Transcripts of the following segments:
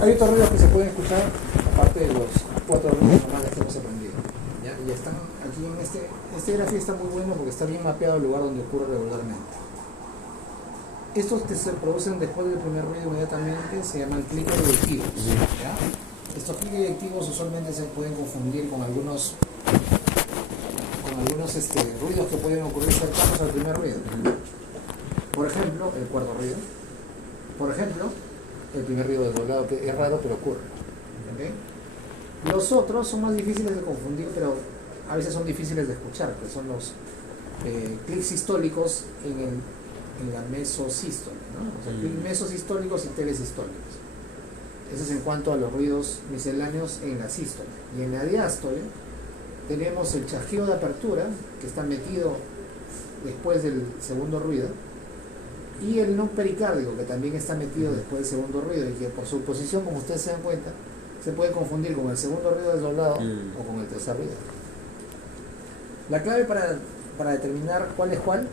hay otros ruidos que se pueden escuchar, aparte de los 4 ruidos normales que hemos aprendido. ¿Ya? Y están aquí en este gráfico está muy bueno porque está bien mapeado el lugar donde ocurre regularmente. Estos que se producen después del primer ruido inmediatamente se llaman clics eyectivos. ¿Ya? Estos clics eyectivos usualmente se pueden confundir con algunos ruidos que pueden ocurrir cercanos al primer ruido. Por ejemplo, el cuarto ruido. Por ejemplo, el primer ruido desdoblado, que es raro pero ocurre. ¿Okay? Los otros son más difíciles de confundir, pero a veces son difíciles de escuchar, que son los clics sistólicos en la mesosístole, ¿no? O sea, clics mesosistólicos y telesistólicos. Eso es en cuanto a los ruidos misceláneos en la sístole. Y en la diástole tenemos el chasquido de apertura, que está metido después del segundo ruido, y el no pericárdico, que también está metido después del segundo ruido, y que por su posición, como ustedes se dan cuenta, se puede confundir con el segundo ruido desdoblado o con el tercer ruido. La clave para determinar cuál es cuál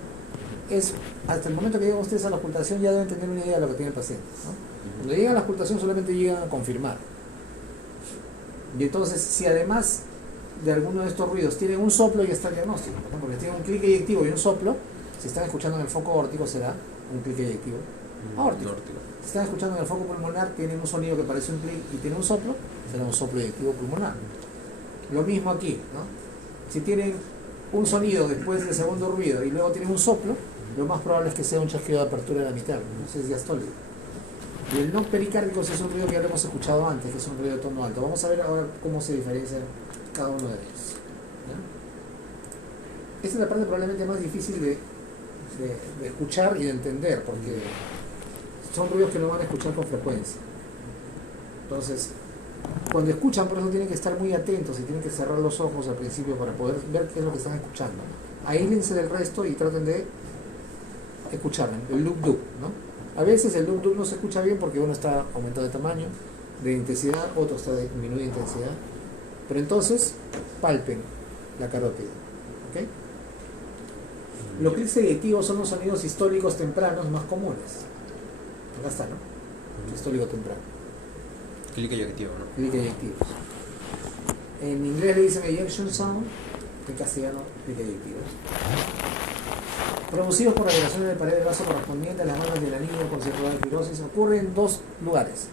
es, hasta el momento que llegan ustedes a la ocultación ya deben tener una idea de lo que tiene el paciente, ¿no? Cuando llegan a la ocultación solamente llegan a confirmar. Y entonces, si además de alguno de estos ruidos tienen un soplo, ya está el diagnóstico, ¿no? Porque tienen un clic eyectivo y un soplo, si están escuchando en el foco órtico será un clic eyectivo aórtico. Si están escuchando en el foco pulmonar, tienen un sonido que parece un clic y tiene un soplo, será un soplo eyectivo pulmonar. Lo mismo aquí, ¿no? Si tienen un sonido después del segundo ruido y luego tienen un soplo, lo más probable es que sea un chasquido de apertura de la mitad, ¿no? Es diastólico. Y el no pericárdico es un ruido que ya lo hemos escuchado antes, que es un ruido de tono alto. Vamos a ver ahora cómo se diferencia cada uno de ellos. ¿Ya? Esta es la parte probablemente más difícil de escuchar y de entender, porque son ruidos que no van a escuchar con frecuencia. Entonces, cuando escuchan, por eso tienen que estar muy atentos y tienen que cerrar los ojos al principio para poder ver qué es lo que están escuchando. Aíslense del resto y traten de escuchar el loop-doop, ¿no? A veces el loop-doop no se escucha bien porque uno está aumentado de tamaño, de intensidad, otro está disminuido de intensidad. Pero entonces, palpen la carótida. ¿Okay? Los clics eyectivos son los sonidos sistólicos tempranos más comunes. Acá está, ¿no? Sistólico temprano. Clic eyectivo, ¿no? Clic eyectivos. En inglés le dicen ejection sound, en castellano clic eyectivos. Producidos por radiaciones de pared del vaso correspondiente a las manos del anillo con circular fibrosis, ocurre en dos lugares: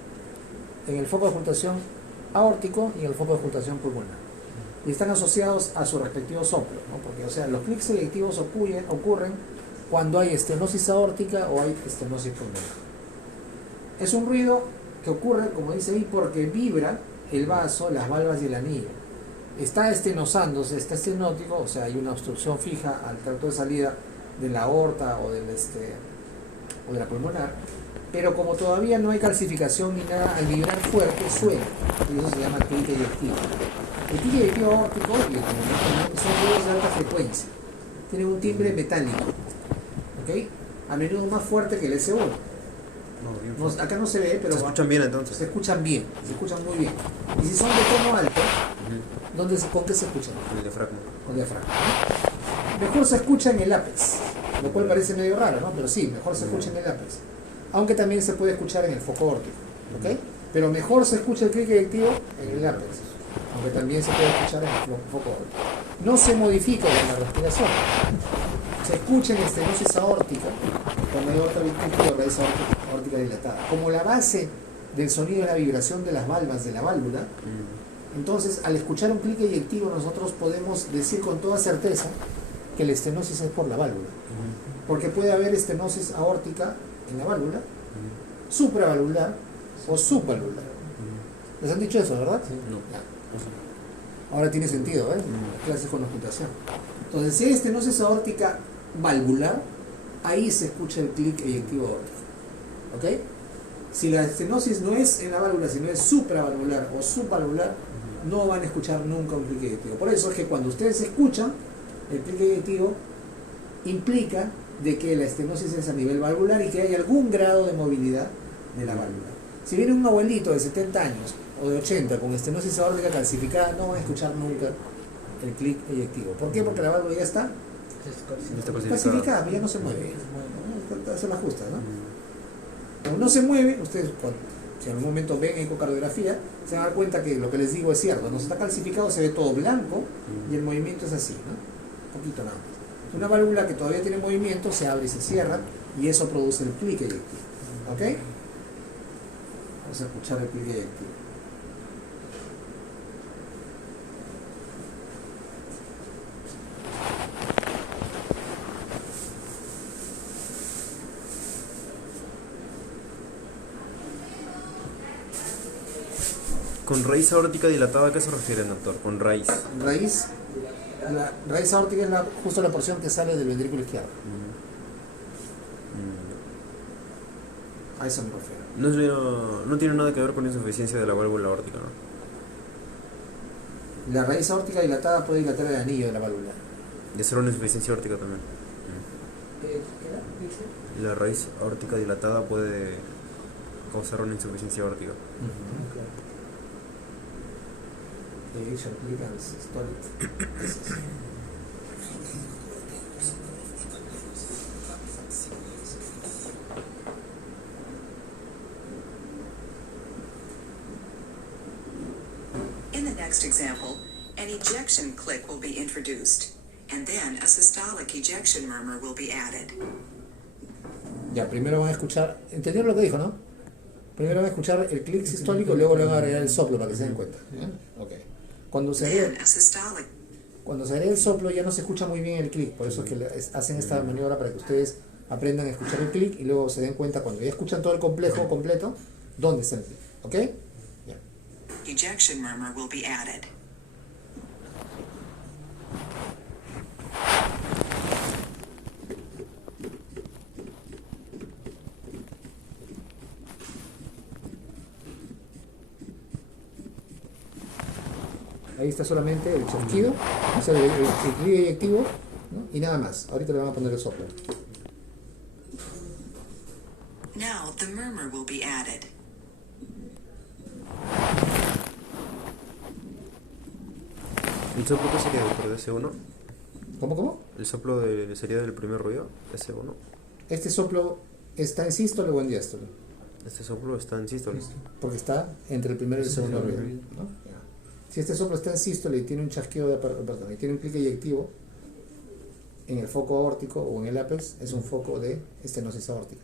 en el foco de ocultación aórtico y en el foco de ocultación pulmonar. Y están asociados a su respectivo soplo, ¿no? Porque, o sea, los clics eyectivos ocurren cuando hay estenosis aórtica o hay estenosis pulmonar. Es un ruido que ocurre, como dice ahí, porque vibra el vaso, las valvas y el anillo. Está estenosándose, está estenótico, o sea, hay una obstrucción fija al tracto de salida de la aorta o de la pulmonar, pero como todavía no hay calcificación ni nada, al vibrar fuerte suena, y eso se llama clic eyectivo. El clic eyectivo aórtico son ruidos de alta frecuencia, tienen un timbre metálico, ¿okay? A menudo más fuerte que el S1. Acá no se ve, pero se escuchan bien entonces. Se escuchan bien, se escuchan muy bien. Y si son de tono alto, ¿con qué se escuchan? Con el diafragma. Con diafragma. Mejor se escucha en el ápex, lo cual parece medio raro, ¿no? Pero sí, mejor se escucha en el ápex. Aunque también se puede escuchar en el foco órtico, ¿ok? Pero mejor se escucha el clic eyectivo en el ápex, aunque también se puede escuchar en el foco órtico. No se modifica con la respiración. Se escucha en estenosis aórtica, cuando hay aorta bicuspide o raíz aórtica dilatada. Como la base del sonido es la vibración de las valvas de la válvula, entonces al escuchar un clic eyectivo nosotros podemos decir con toda certeza que la estenosis es por la válvula. Porque puede haber estenosis aórtica en la válvula, supravalvular o subvalvular. ¿Les han dicho eso, verdad? Sí. No. Ahora tiene sentido, ¿eh? Clases con ocultación. Entonces, si hay estenosis aórtica valvular, ahí se escucha el clic eyectivo aórtico. ¿Ok? Si la estenosis no es en la válvula, sino es supravalvular o subvalvular, no van a escuchar nunca un clic eyectivo. Por eso es que cuando ustedes escuchan, el clic eyectivo implica de que la estenosis es a nivel valvular y que hay algún grado de movilidad de la válvula. Si viene un abuelito de 70 años o de 80 con estenosis aórtica calcificada, no van a escuchar nunca el clic eyectivo. ¿Por qué? Porque la válvula ya está calcificada, ya no se mueve. Hacer la justa, ¿no? Como no se mueve, ustedes Si en algún momento ven ecocardiografía, se van a dar cuenta que lo que les digo es cierto. Cuando está calcificado se ve todo blanco y el movimiento es así, ¿no? Un poquito nada más. Una válvula que todavía tiene movimiento se abre y se cierra y eso produce el clic eyectivo. ¿Ok? Vamos a escuchar el clic eyectivo. Con raíz aórtica dilatada, ¿a qué se refiere, doctor? Con raíz. Raíz, la raíz aórtica es justo la porción que sale del ventrículo izquierdo. A eso me refiero. No tiene nada que ver con insuficiencia de la válvula aórtica, ¿no? La raíz aórtica dilatada puede dilatar el anillo de la válvula. De ser una insuficiencia aórtica también. ¿Qué dice? La raíz aórtica dilatada puede causar una insuficiencia aórtica. In the next example, an ejection click will be introduced, and then a systolic ejection murmur will be added. Ya, primero van a escuchar, ¿entendieron lo que dijo, no? Primero van a escuchar el clic sistólico, luego le van a agregar el soplo para que se den cuenta. Okay. Cuando se agrega el soplo ya no se escucha muy bien el clic, por eso es que hacen esta maniobra para que ustedes aprendan a escuchar el clic y luego se den cuenta cuando ya escuchan todo el complejo completo, dónde está el clic. ¿Ok? Ya. Ejection murmur will be added. Ahí está solamente el chasquido, o sea, el clic eyectivo, ¿no? Y nada más. Ahorita le van a poner el soplo. Now the murmur will be added. ¿El soplo qué sería, doctor, de S1? ¿Cómo? ¿El soplo sería del primer ruido? S1. Este soplo está en sístole o en diástole. Este soplo está en sístole. Porque está entre el primero y el segundo ruido, ¿no? Si este soplo está en sístole y tiene un chasquido y tiene un clic eyectivo en el foco aórtico o en el ápex, es un foco de estenosis aórtica.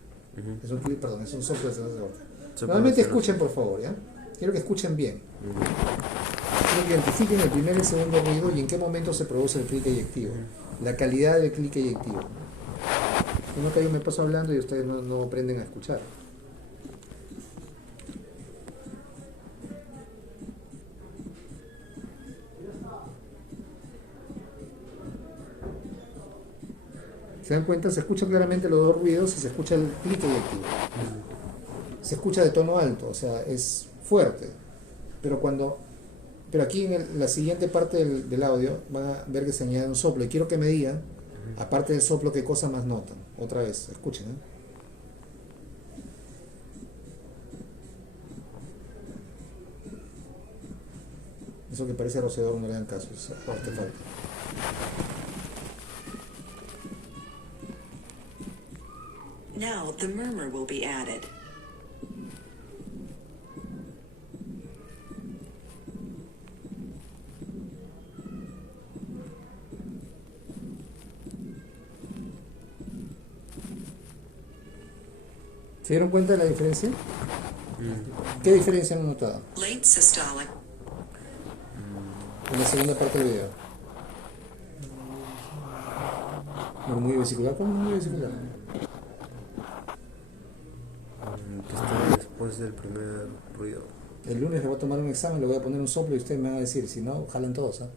Es un clic, es un soplo de estenosis aórtica. Normalmente escuchen, por favor, ¿ya? Quiero que escuchen bien. Quiero que identifiquen el primer y el segundo ruido y en qué momento se produce el clic eyectivo. La calidad del clic eyectivo. No que yo me paso hablando y ustedes no aprenden a escuchar. ¿Se dan cuenta? Se escuchan claramente los dos ruidos y se escucha el clic eyectivo. Se escucha de tono alto, o sea, es fuerte. Pero aquí en la siguiente parte del audio van a ver que se añade un soplo. Y quiero que me digan, aparte del soplo, qué cosa más notan. Otra vez, escuchen, ¿eh? Eso que parece rociador no le dan caso, es artefacto. Now the murmur will be added. ¿Se dieron cuenta de la diferencia? ¿Qué diferencia han notado? Late systolic. En la segunda parte del video. Murmullo vesicular. ¿Cómo murmullo vesicular? Que está después del primer ruido. El lunes le voy a tomar un examen, le voy a poner un soplo y ustedes me van a decir, si no, jalan todos, ¿ah?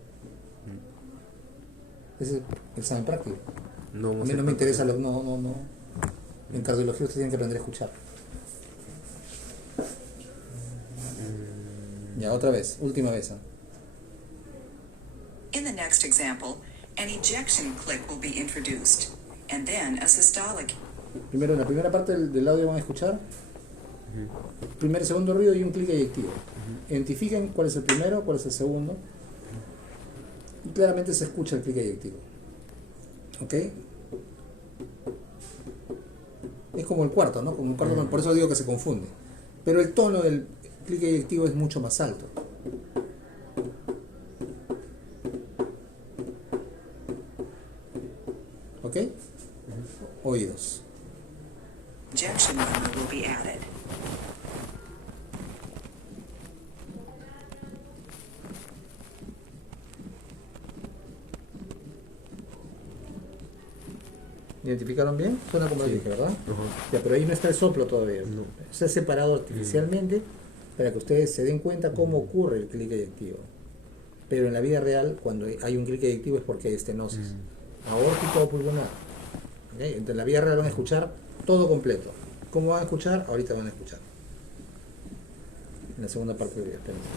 Ese es el examen práctico. A mí no me interesa lo... No. En cardiología ustedes tienen que aprender a escuchar. Ya, otra vez, última vez. In the next example, an ejection click will be introduced, and then a systolic. Primero, en la primera parte del audio van a escuchar primer y segundo ruido y un clic eyectivo. Identifiquen cuál es el primero, cuál es el segundo. Y claramente se escucha el clic eyectivo. ¿Ok? Es como el cuarto, ¿no? Como el cuarto, por eso digo que se confunde. pero el tono del clic eyectivo es mucho más alto. ¿Ok? Oídos. Ejection murmur will be added. ¿Identificaron bien? Suena como Sí. dije, ¿verdad? Ajá. Ya, pero ahí no está el soplo todavía. No. Se ha separado artificialmente para que ustedes se den cuenta cómo ocurre el clic eyectivo. Pero en la vida real, cuando hay un clic eyectivo es porque hay estenosis aórtica o pulmonar. ¿Ok? Entonces, en la vida real van a escuchar todo completo. ¿Cómo van a escuchar? Ahorita van a escuchar. En la segunda parte del video. Espérense.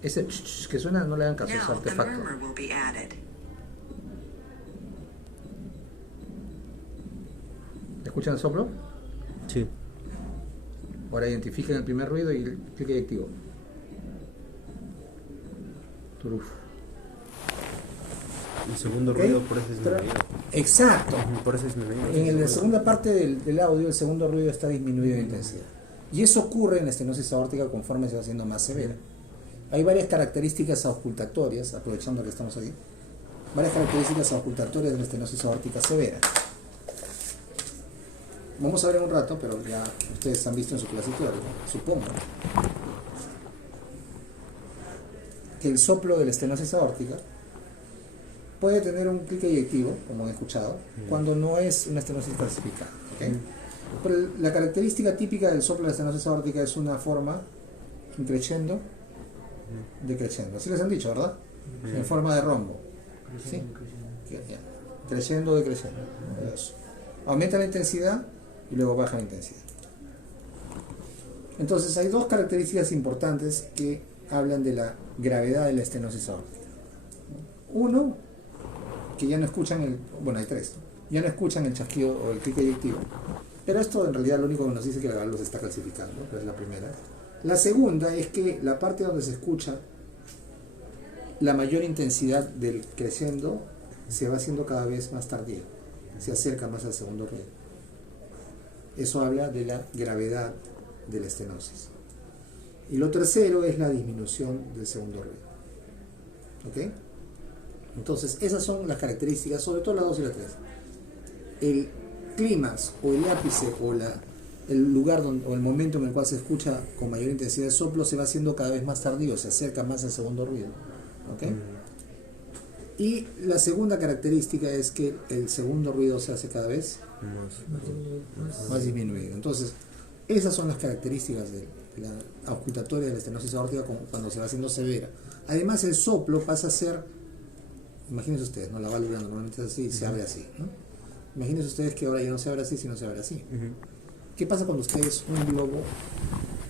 Ese que suena, no le hagan caso, es Now the artefacto. murmur will be added. ¿Escuchan el soplo? Sí. Ahora identifiquen el primer ruido y el clic eyectivo. Turuf. El segundo ¿Ok? ruido por eso es disminuido. Exacto. Por eso es disminuido. En la segunda parte del audio, el segundo ruido está disminuido de intensidad. Y eso ocurre en la estenosis aórtica conforme se va haciendo más severa. Hay varias características auscultatorias, aprovechando que estamos aquí, varias características auscultatorias de la estenosis aórtica severa. Vamos a ver en un rato, pero ya ustedes han visto en su clase teórica, supongo, que el soplo de la estenosis aórtica puede tener un clic eyectivo, como han escuchado, cuando no es una estenosis clasificada. ¿Ok? Pero la característica típica del soplo de la estenosis aórtica es una forma increciendo, decreciendo. Así les han dicho, ¿verdad? En forma de rombo. ¿Sí? Creciendo, decreciendo. Eso. Aumenta la intensidad y luego baja la intensidad. Entonces hay dos características importantes que hablan de la gravedad de la estenosis aórtica. Uno, que ya no escuchan hay tres, ya no escuchan el chasquido o el clic eyectivo. Pero esto en realidad lo único que nos dice que la válvula se está calcificando, que es la primera. La segunda es que la parte donde se escucha la mayor intensidad del creciendo se va haciendo cada vez más tardía, se acerca más al segundo ruido. Eso habla de la gravedad de la estenosis. Y lo tercero es la disminución del segundo ruido. ¿Ok? Entonces, esas son las características, sobre todo la 2 y la 3. El clímax o el ápice o el lugar o el momento en el cual se escucha con mayor intensidad el soplo se va haciendo cada vez más tardío, se acerca más al segundo ruido. ¿Ok? Y la segunda característica es que el segundo ruido se hace cada vez más disminuido. Entonces, esas son las características de la auscultatoria de la estenosis aórtica cuando se va haciendo severa. Además, el soplo pasa a ser, imagínense ustedes, ¿no? La válvula normalmente es así y se abre así, ¿no? Imagínense ustedes que ahora ya no se abre así, sino se abre así. ¿Qué pasa cuando ustedes un globo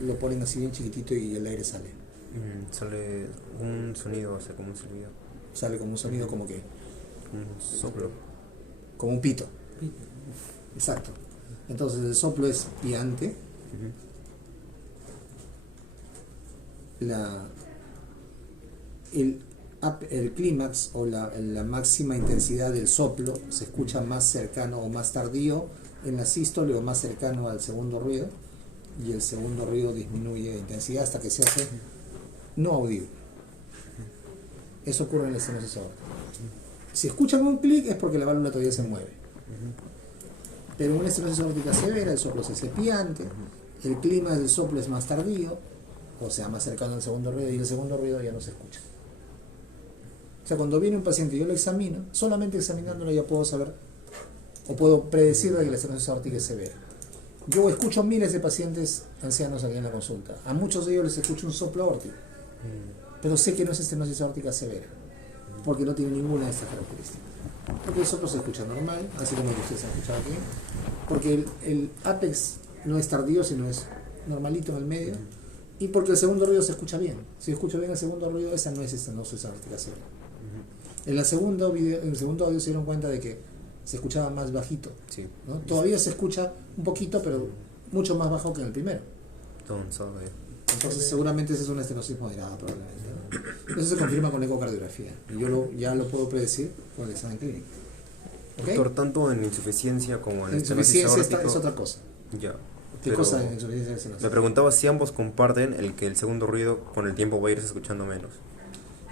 lo ponen así bien chiquitito y el aire sale? Sale un sonido, o sea, como un silbido. Sale como un sonido como que, Un soplo. como un pito. Exacto. Entonces el soplo es piante. El clímax o la máxima intensidad del soplo se escucha más cercano o más tardío en la sístole o más cercano al segundo ruido, y el segundo ruido disminuye de intensidad hasta que se hace no audible. Eso ocurre en la estenosis aórtica. Si escuchan un clic es porque la válvula todavía se mueve. Pero en una estenosis aórtica severa el soplo se hace piante, el clima del soplo es más tardío, o sea, más cercano al segundo ruido, y el segundo ruido ya no se escucha. O sea, cuando viene un paciente y yo lo examino, solamente examinándolo ya puedo saber o puedo predecir de que la estenosis aórtica es severa. Yo escucho miles de pacientes ancianos aquí en la consulta. A muchos de ellos les escucho un soplo aórtico, pero sé que no es estenosis aórtica severa, porque no tiene ninguna de estas características. Porque el soplo se escucha normal, así como el que ustedes han escuchado aquí, porque el ápex no es tardío, sino es normalito en el medio, y porque el segundo ruido se escucha bien. Si escucho bien el segundo ruido, esa no es estenosis aórtica severa. En el segundo audio se dieron cuenta de que se escuchaba más bajito, Sí. ¿no? Todavía se escucha un poquito, pero mucho más bajo que en el primero. Todo suave. Entonces seguramente esa es una estenosis moderada probablemente, ¿no? Eso se confirma con la ecocardiografía. Y yo ya lo puedo predecir con el examen clínico. ¿Ok? Doctor, tanto en insuficiencia como en La estenosis insuficiencia aórtica. es otra cosa. Ya. ¿Qué Pero cosa en insuficiencia de estenosis? Me preguntaba si ambos comparten el que el segundo ruido con el tiempo va a irse escuchando menos.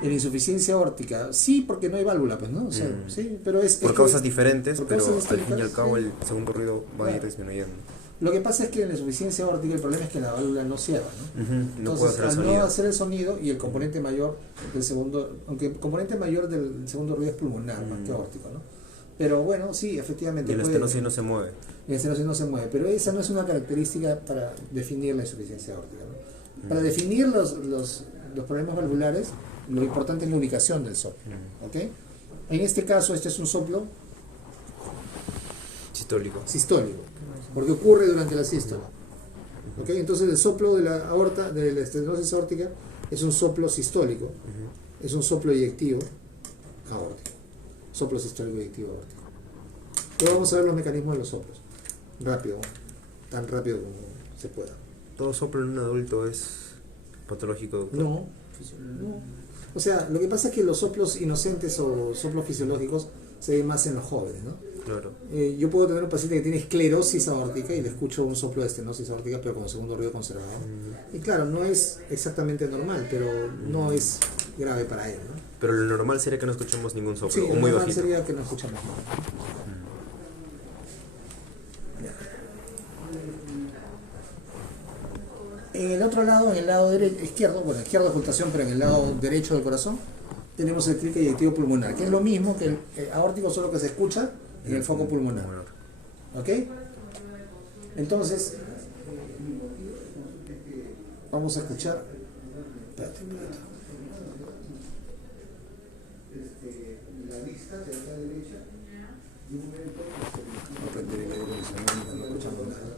En insuficiencia aórtica, sí, porque no hay válvula, pues, ¿no? O sea, sí, pero es Por que- causas diferentes, por pero causas al fin y al distintas, cabo sí. el segundo ruido va a ir Claro. disminuyendo. Lo que pasa es que en la insuficiencia aórtica el problema es que la válvula no cierra, ¿no? No Entonces, puedo hacer el al sonido. no hacer el sonido y el componente mayor del segundo, aunque el componente mayor del segundo ruido es pulmonar, más que aórtico, ¿no? Pero bueno, sí, efectivamente. Y el puede- estenosis no se mueve. el estenosis no se mueve, pero esa no es una característica para definir la insuficiencia aórtica, ¿no? Para definir los problemas valvulares, lo importante es la ubicación del soplo, ¿ok? En este caso, este es un soplo Sistólico. sistólico, porque ocurre durante la sístola. ¿Ok? Entonces el soplo de la aorta, de la estenosis aórtica, es un soplo sistólico, es un soplo eyectivo aórtico. Soplo sistólico eyectivo aórtico. Pero vamos a ver los mecanismos de los soplos. Rápido, tan rápido como se pueda. ¿Todo soplo en un adulto es patológico, doctor? No, no. O sea, lo que pasa es que los soplos inocentes o soplos fisiológicos se ven más en los jóvenes, ¿no? Claro. Yo puedo tener un paciente que tiene esclerosis aórtica y le escucho un soplo de estenosis aórtica, pero con segundo ruido conservado. Y claro, no es exactamente normal, pero no es grave para él, ¿no? Pero lo normal sería que no escuchemos ningún soplo, Sí, o lo muy normal bajito. sería que no escuchamos nada. En el otro lado, en el lado izquierdo, bueno, izquierdo ocultación, pero en el lado derecho del corazón, tenemos el clic eyectivo pulmonar, que es lo mismo que el aórtico, solo que se escucha en el foco pulmonar. ¿Ok? Entonces, vamos a escuchar. Espérate. La lista de la derecha, de un momento, no prender el aire acondicionado, no escuchamos nada.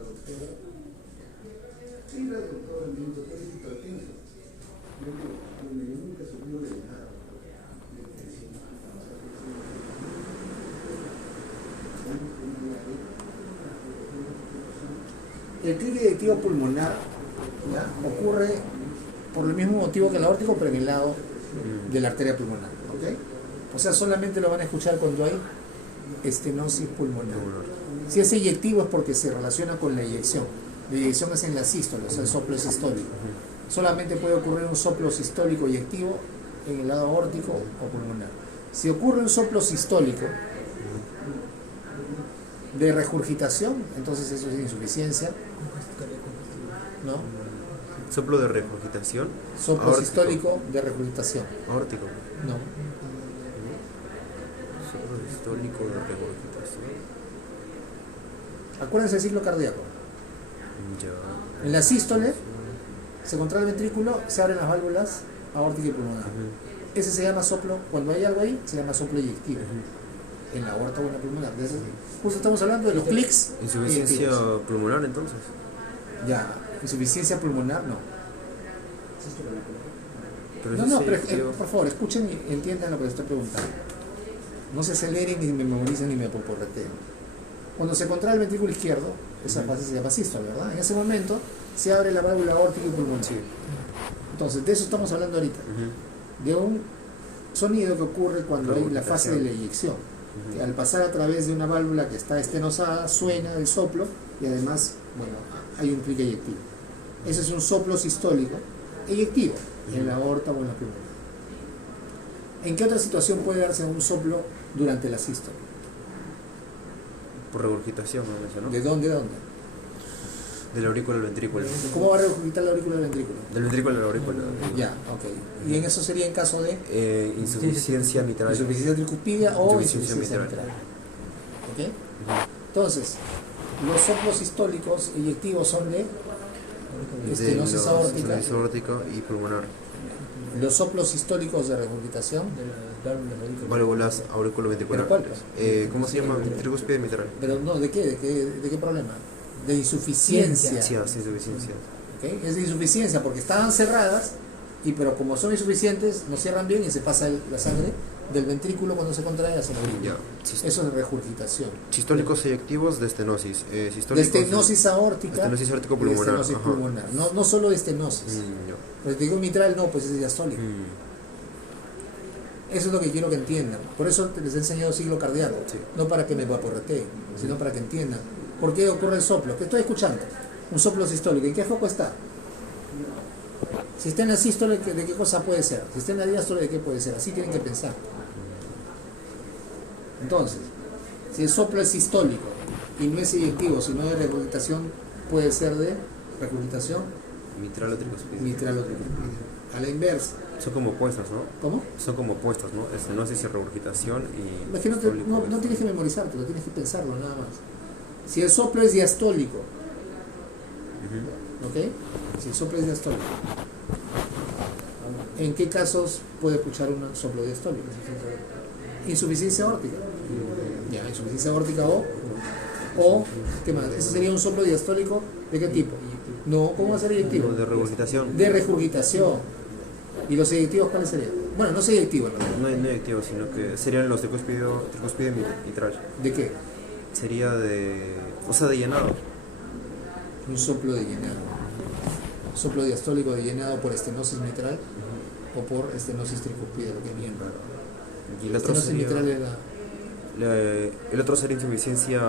El clic eyectivo pulmonar, ¿ya?, ocurre por el mismo motivo que el aórtico, pero en el lado de la arteria pulmonar, ¿ok? O sea, solamente lo van a escuchar cuando hay estenosis pulmonar. Si es eyectivo es porque se relaciona con la eyección. La eyección es en la sístola, o sea, el soplo es sistólico. Solamente puede ocurrir un soplo sistólico eyectivo en el lado aórtico o pulmonar. Si ocurre un soplo sistólico de regurgitación, entonces eso es insuficiencia, ¿no? Soplo de regurgitación. Soplo Aórtico. sistólico de regurgitación, Aórtico. no. Soplo sistólico de regurgitación. Acuérdense del ciclo cardíaco. Ya. En la sístole se contrae el ventrículo, se abren las válvulas aórtica y pulmonar. Ese se llama soplo, cuando hay algo ahí, se llama soplo eyectivo. En la aorta o en la pulmonar. De eso, justo estamos hablando de los clics. Insuficiencia eyectivos. pulmonar, entonces. Ya, insuficiencia pulmonar, no. Pero No, eso no, sí, pero yo- por favor, escuchen y entiendan lo que les estoy preguntando. No se aceleren, ni me memoricen, ni me poporreteen. Cuando se contrae el ventrículo izquierdo, esa fase se llama sístole, ¿verdad? En ese momento se abre la válvula aórtica y pulmonar. Entonces, de eso estamos hablando ahorita. De un sonido que ocurre cuando hay la fase de la eyección. Que al pasar a través de una válvula que está estenosada, suena el soplo y además, bueno, hay un clic eyectivo. Ese es un soplo sistólico eyectivo en la aorta o en la pulmonar. ¿En qué otra situación puede darse un soplo durante la sístole? Por regurgitación, me mencionó. ¿De dónde a dónde? Del aurículo al ventrículo. ¿Cómo va a regurgitar la aurícula del ventrículo? Del ventrículo al aurículo. Ya, ok. Y en eso sería en caso de Insuficiencia mitral. insuficiencia tricuspidia o Insuficiencia insuficiencia mitral. mitral. ¿Ok? Entonces, los soplos sistólicos eyectivos son de estenosis aórtica. Estenosis aórtica y pulmonar. Los soplos sistólicos de regurgitación, Válvulas auriculoventricular. ¿Pero cuál? ¿Cómo se llama? Tricúspide mitral. pero no, ¿de qué? ¿De qué problema? De insuficiencia. Sí, insuficiencia. ¿Ok? Es de insuficiencia porque estaban cerradas, pero como son insuficientes, no cierran bien y se pasa la sangre del ventrículo cuando se contrae hacia la aurícula. Ya. Eso es regurgitación. Sistólicos eyectivos de estenosis. De Sistólicos estenosis aórtica estenosis aórtico y de pulmonar. estenosis Ajá. pulmonar. No solo de estenosis. Ya. Pero te digo mitral, no, pues es diastólico. Eso es lo que quiero que entiendan. Por eso les he enseñado ciclo cardíaco. Sí. No para que me vaporreteen, sino para que entiendan por qué ocurre el soplo. ¿Qué estoy escuchando? Un soplo sistólico. ¿En qué foco está? Si está en la sístole, ¿de qué cosa puede ser? Si está en la diástole, ¿de qué puede ser? Así tienen que pensar. Entonces, si el soplo es sistólico y no es eyectivo, sino de regurgitación, puede ser de regurgitación Mitral o tricuspidia. mitral o tricuspidia. A la inversa. Son como opuestas, ¿no? ¿Cómo? Son como opuestas, ¿no? Estenosis y regurgitación y... Es que no tienes que memorizártelo, tienes que pensarlo nada más. Si el soplo es diastólico, Ujú. ¿ok? Si el soplo es diastólico, ¿en qué casos puede escuchar un soplo diastólico? Insuficiencia aórtica. Ya, insuficiencia aórtica o ¿qué más? Ese sería un soplo diastólico ¿de qué tipo? No, ¿cómo va a ser eyectivo? De regurgitación. De regurgitación. ¿Y los eyectivos cuáles serían? Bueno, no es eyectivo, ¿no? No es eyectivo, sino que serían los tricuspidia mitral. ¿De qué? Sería de... O sea, de llenado. Un soplo de llenado. Soplo diastólico de llenado por estenosis mitral o por estenosis tricuspidea, lo que es bien raro. Y el otro Estenosis sería... mitral es El otro sería insuficiencia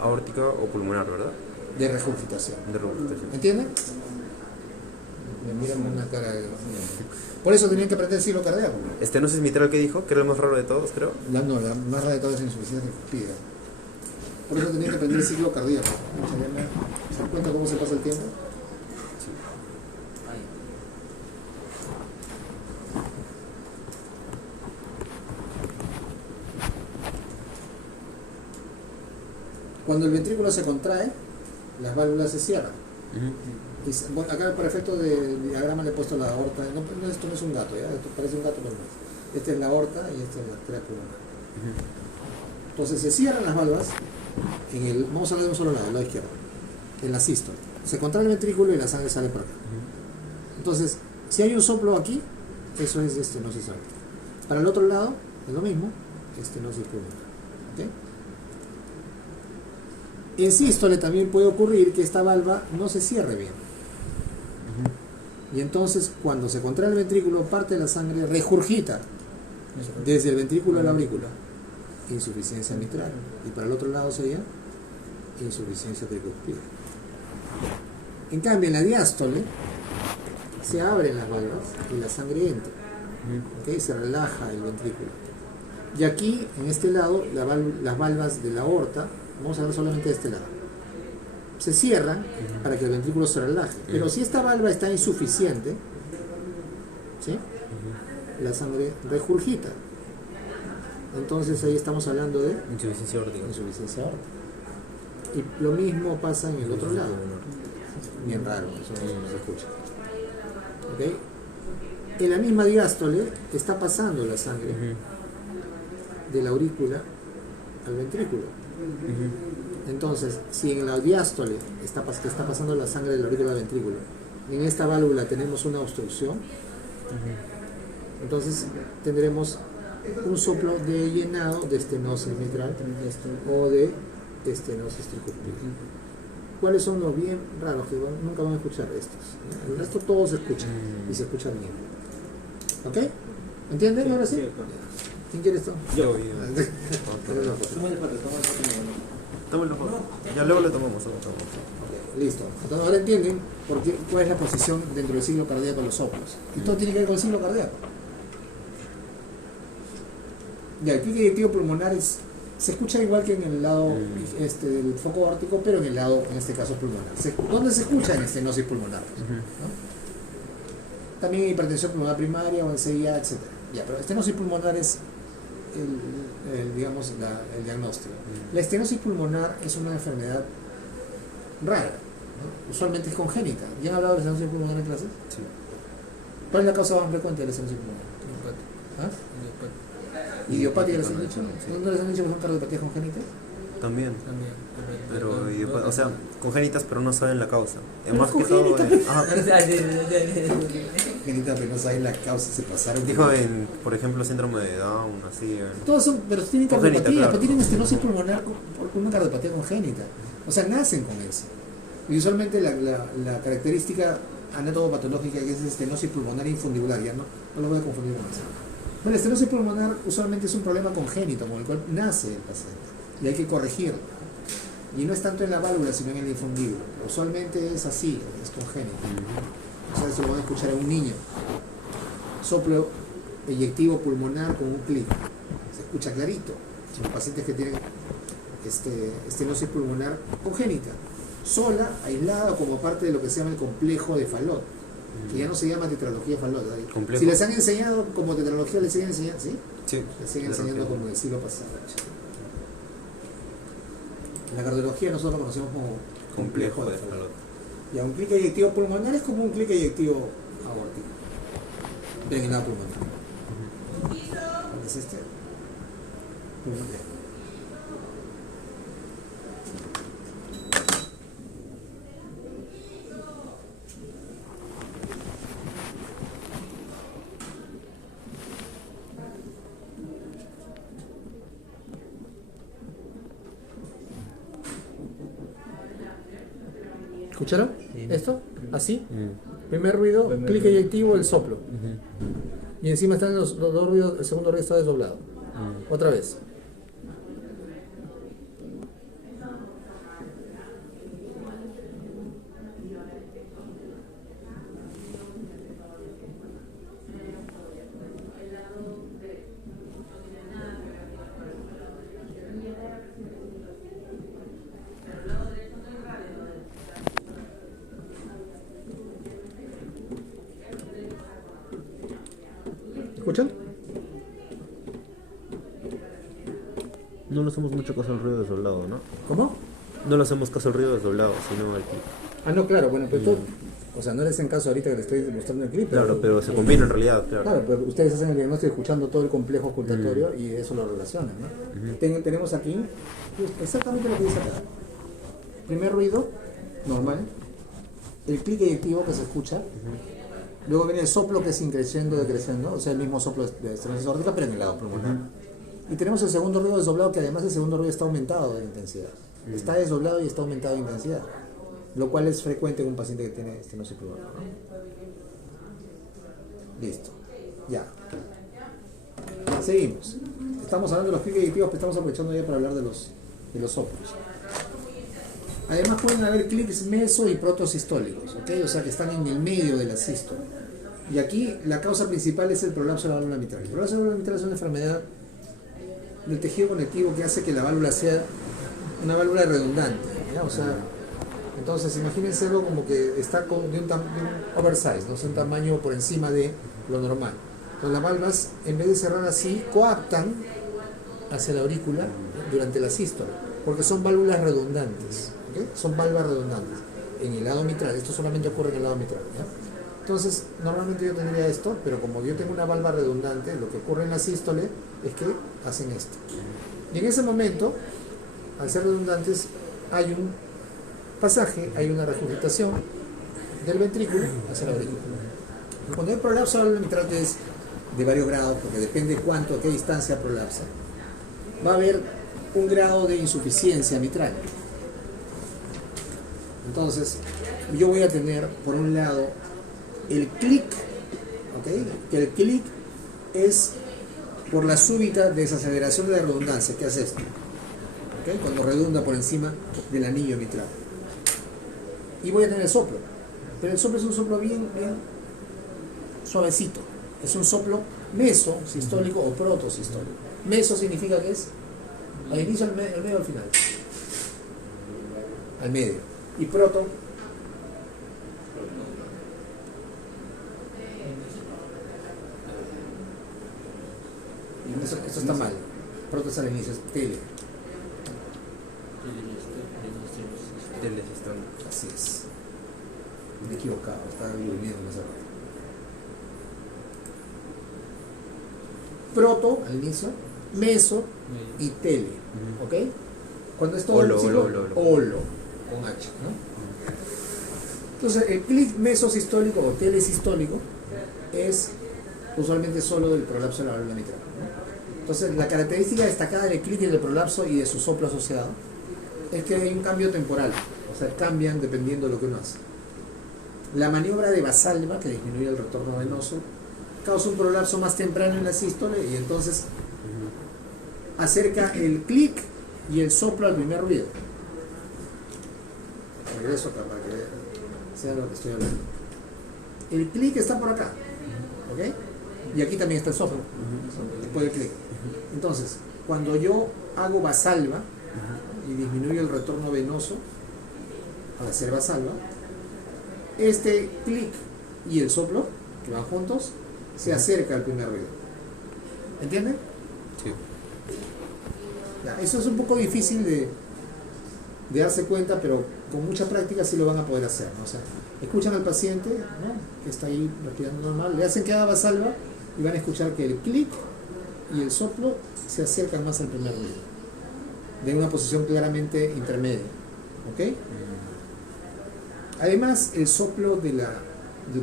aórtica o pulmonar, ¿verdad? de regurgitación. De regurgitación. ¿Entienden? Me miran con una cara de... Por eso tenían que aprender el ciclo cardíaco. Estenosis mitral, ¿qué dijo? Que era el más raro de todos, creo. La más rara de todas es insuficiencia tricuspidea. Por eso tenían que aprender el ciclo cardíaco. ¿Se dan cuenta cómo se pasa el tiempo? Cuando el ventrículo se contrae, las válvulas se cierran. Y bueno, acá por efecto del diagrama le he puesto la aorta. No, esto no es un gato, ¿ya? Esto parece un gato, pero no es. Esta es la aorta y esta es la arteria pulmonar. Entonces se cierran las válvulas vamos a hablar de un solo lado, el lado izquierdo, en la sístole. Se contrae el ventrículo y la sangre sale por acá. Entonces, si hay un soplo aquí, eso es estenosis aórtica. Para el otro lado, es lo mismo, estenosis pulmonar. ¿Ok? En sístole también puede ocurrir que esta valva no se cierre bien. Y entonces, cuando se contrae el ventrículo, parte de la sangre regurgita desde el ventrículo a la aurícula. Insuficiencia mitral. Y para el otro lado sería insuficiencia tricuspidea. En cambio, en la diástole se abren las válvulas y la sangre entra. ¿Okay? Se relaja el ventrículo. Y aquí, en este lado, las válvulas de la aorta, vamos a ver solamente de este lado, se cierran para que el ventrículo se relaje. Pero si esta válvula está insuficiente, ¿sí? La sangre regurgita. Entonces ahí estamos hablando de Insuficiencia aórtica. insuficiencia aórtica. Y lo mismo pasa en el otro lado. Bien raro, eso no se escucha. ¿Okay? En la misma diástole está pasando la sangre de la aurícula al ventrículo. Entonces, si en la diástole está pasando la sangre de la aurícula al ventrículo, en esta válvula tenemos una obstrucción, entonces tendremos un soplo de llenado de estenosis mitral o de estenosis tricuspidea. ¿Cuáles son los bien raros que nunca van a escuchar estos? El resto todos se escuchan y se escuchan bien. ¿Ok? ¿Entienden ahora sí? ¿Quién quiere esto? Yo. Bueno. Tómalo. Ya luego lo tomamos. Listo. Entonces ahora entienden cuál es la posición dentro del ciclo cardíaco de los soplos. Y todo tiene que ver con el ciclo cardíaco. Ya, el pico eyectivo pulmonar se escucha igual que en el lado del foco aórtico, pero en el lado, en este caso, pulmonar. ¿Dónde se escucha? En estenosis pulmonar. ¿No? También en hipertensión pulmonar primaria o en CIA, etc. Ya, pero estenosis pulmonar es el diagnóstico. La estenosis pulmonar es una enfermedad rara, ¿no? Usualmente es congénita. ¿Ya han hablado de estenosis pulmonar en clases? Sí. ¿Cuál es la causa más frecuente de la estenosis pulmonar? ¿Ah? ¿Idiopática les han dicho? ¿No les han dicho que son cardiopatías congénitas? También. Pero, o sea, congénitas, pero no saben la causa. Pero Más que todo. Congénitas, pero no saben la causa, se pasaron. Dijo por ejemplo, síndrome de Down, así. Todos son, pero tienen Congénita, cardiopatía, claro. pero tienen estenosis pulmonar con una cardiopatía congénita. O sea, nacen con eso. Y usualmente la característica anatomopatológica que es estenosis pulmonar infundibular, ya no lo voy a confundir con eso. Bueno, la estenosis pulmonar usualmente es un problema congénito con el cual nace el paciente y hay que corregirlo. Y no es tanto en la válvula, sino en el infundíbulo. Usualmente es así, es congénito. O sea, eso lo van a escuchar a un niño. Soplo eyectivo pulmonar con un clic. Se escucha clarito. Son pacientes que tienen estenosis pulmonar congénita, sola, aislada, como parte de lo que se llama el complejo de Fallot, que ya no se llama tetralogía Fallot. Si les han enseñado como tetralogía, les siguen enseñando, ¿sí? Sí. Les siguen enseñando como del siglo pasado. En la cardiología nosotros lo conocemos como Complejo de Fallot. Ya, un clic eyectivo pulmonar es como un clic eyectivo aórtico. En el lado pulmonar. ¿Dónde es este? Pulmonar. ¿Escucharon? Sí. ¿Esto? ¿Así? Primer ruido, clic eyectivo, el soplo. Y encima están los dos ruidos, el segundo ruido está desdoblado. Otra vez. ¿Escuchan? No le hacemos mucho caso al ruido desdoblado, ¿no? ¿Cómo? No le hacemos caso al ruido desdoblado, sino al clic. Ah, no, claro, bueno, pero tú, o sea, no les hacen caso ahorita que les estoy mostrando el clip. Pero, pero se combina en realidad, claro. Claro, pero ustedes hacen el diagnóstico escuchando todo el complejo ocultatorio y eso lo relacionan, ¿no? Tenemos aquí exactamente lo que dice acá. Primer ruido, normal. El clic eyectivo que se escucha. Luego viene el soplo que es increciendo, decreciendo, o sea, el mismo soplo de estenosis aórtica, pero en el lado pulmonar. Y tenemos el segundo ruido desdoblado, que además el segundo ruido está aumentado de intensidad. Está desdoblado y está aumentado de intensidad, lo cual es frecuente en un paciente que tiene estenosis pulmonar, ¿no? Listo. Ya. Seguimos. Estamos hablando de los clics eyectivos, pero estamos aprovechando ya para hablar de los soplos. Además pueden haber clics meso y protosistólicos, ¿ok? O sea que están en el medio de la sístole. Y aquí la causa principal es el prolapso de la válvula mitral. El prolapso de la válvula mitral es una enfermedad del tejido conectivo que hace que la válvula sea una válvula redundante, ¿ya? O sea, entonces imagínenselo como que está de un oversize, ¿no? Es un tamaño por encima de lo normal. Entonces las válvulas, en vez de cerrar así, coaptan hacia la aurícula durante la sístole, porque son válvulas redundantes. ¿Okay? Son válvulas redundantes en el lado mitral. Esto solamente ocurre en el lado mitral, ¿ya? Entonces normalmente yo tendría esto, pero como yo tengo una válvula redundante, lo que ocurre en la sístole es que hacen esto, y en ese momento, al ser redundantes, hay un pasaje, hay una regurgitación del ventrículo hacia la aurícula. Cuando hay prolapso de la válvula mitral, que es de varios grados, porque depende cuánto, a qué distancia prolapsa, va a haber un grado de insuficiencia mitral. Entonces, yo voy a tener, por un lado, el clic, ¿ok? Que el clic es por la súbita desaceleración de la redundancia, que hace esto, ¿ok? Cuando redunda por encima del anillo mitral. Y voy a tener el soplo, pero el soplo es un soplo bien suavecito. Es un soplo mesosistólico o protosistólico. Meso significa que es al inicio, al medio, al final. Al medio. Y proto, y esto está mal. Proto es al inicio, es tele. Así es. Me he equivocado, estaba durmiendo en esa parte. Proto al inicio, meso y tele. ¿Ok? Cuando es todo Olo, el ciclo, olo. con H, ¿no? Entonces el clic mesosistólico o telesistólico es usualmente solo del prolapso de la válvula mitral, ¿no? Entonces la característica destacada del clic y del prolapso y de su soplo asociado es que hay un cambio temporal, o sea, cambian dependiendo de lo que uno hace. La maniobra de Valsalva, que disminuye el retorno venoso, causa un prolapso más temprano en la sístole y entonces acerca el clic y el soplo al primer ruido. regreso acá para que sea lo que estoy hablando. El clic está por acá, ¿ok? Y aquí también está el soplo, después del clic. Entonces, cuando yo hago vasalva y disminuyo el retorno venoso al hacer vasalva, este clic y el soplo, que van juntos, se acerca al primer ruido. ¿Entienden? Sí. Ya, eso es un poco difícil de darse cuenta, pero con mucha práctica sí lo van a poder hacer, ¿no? O sea, escuchan al paciente, ¿no?, que está ahí respirando normal, le hacen que haga vasalva y van a escuchar que el clic y el soplo se acercan más al primer ruido, de una posición claramente intermedia, ¿ok? Además, el soplo del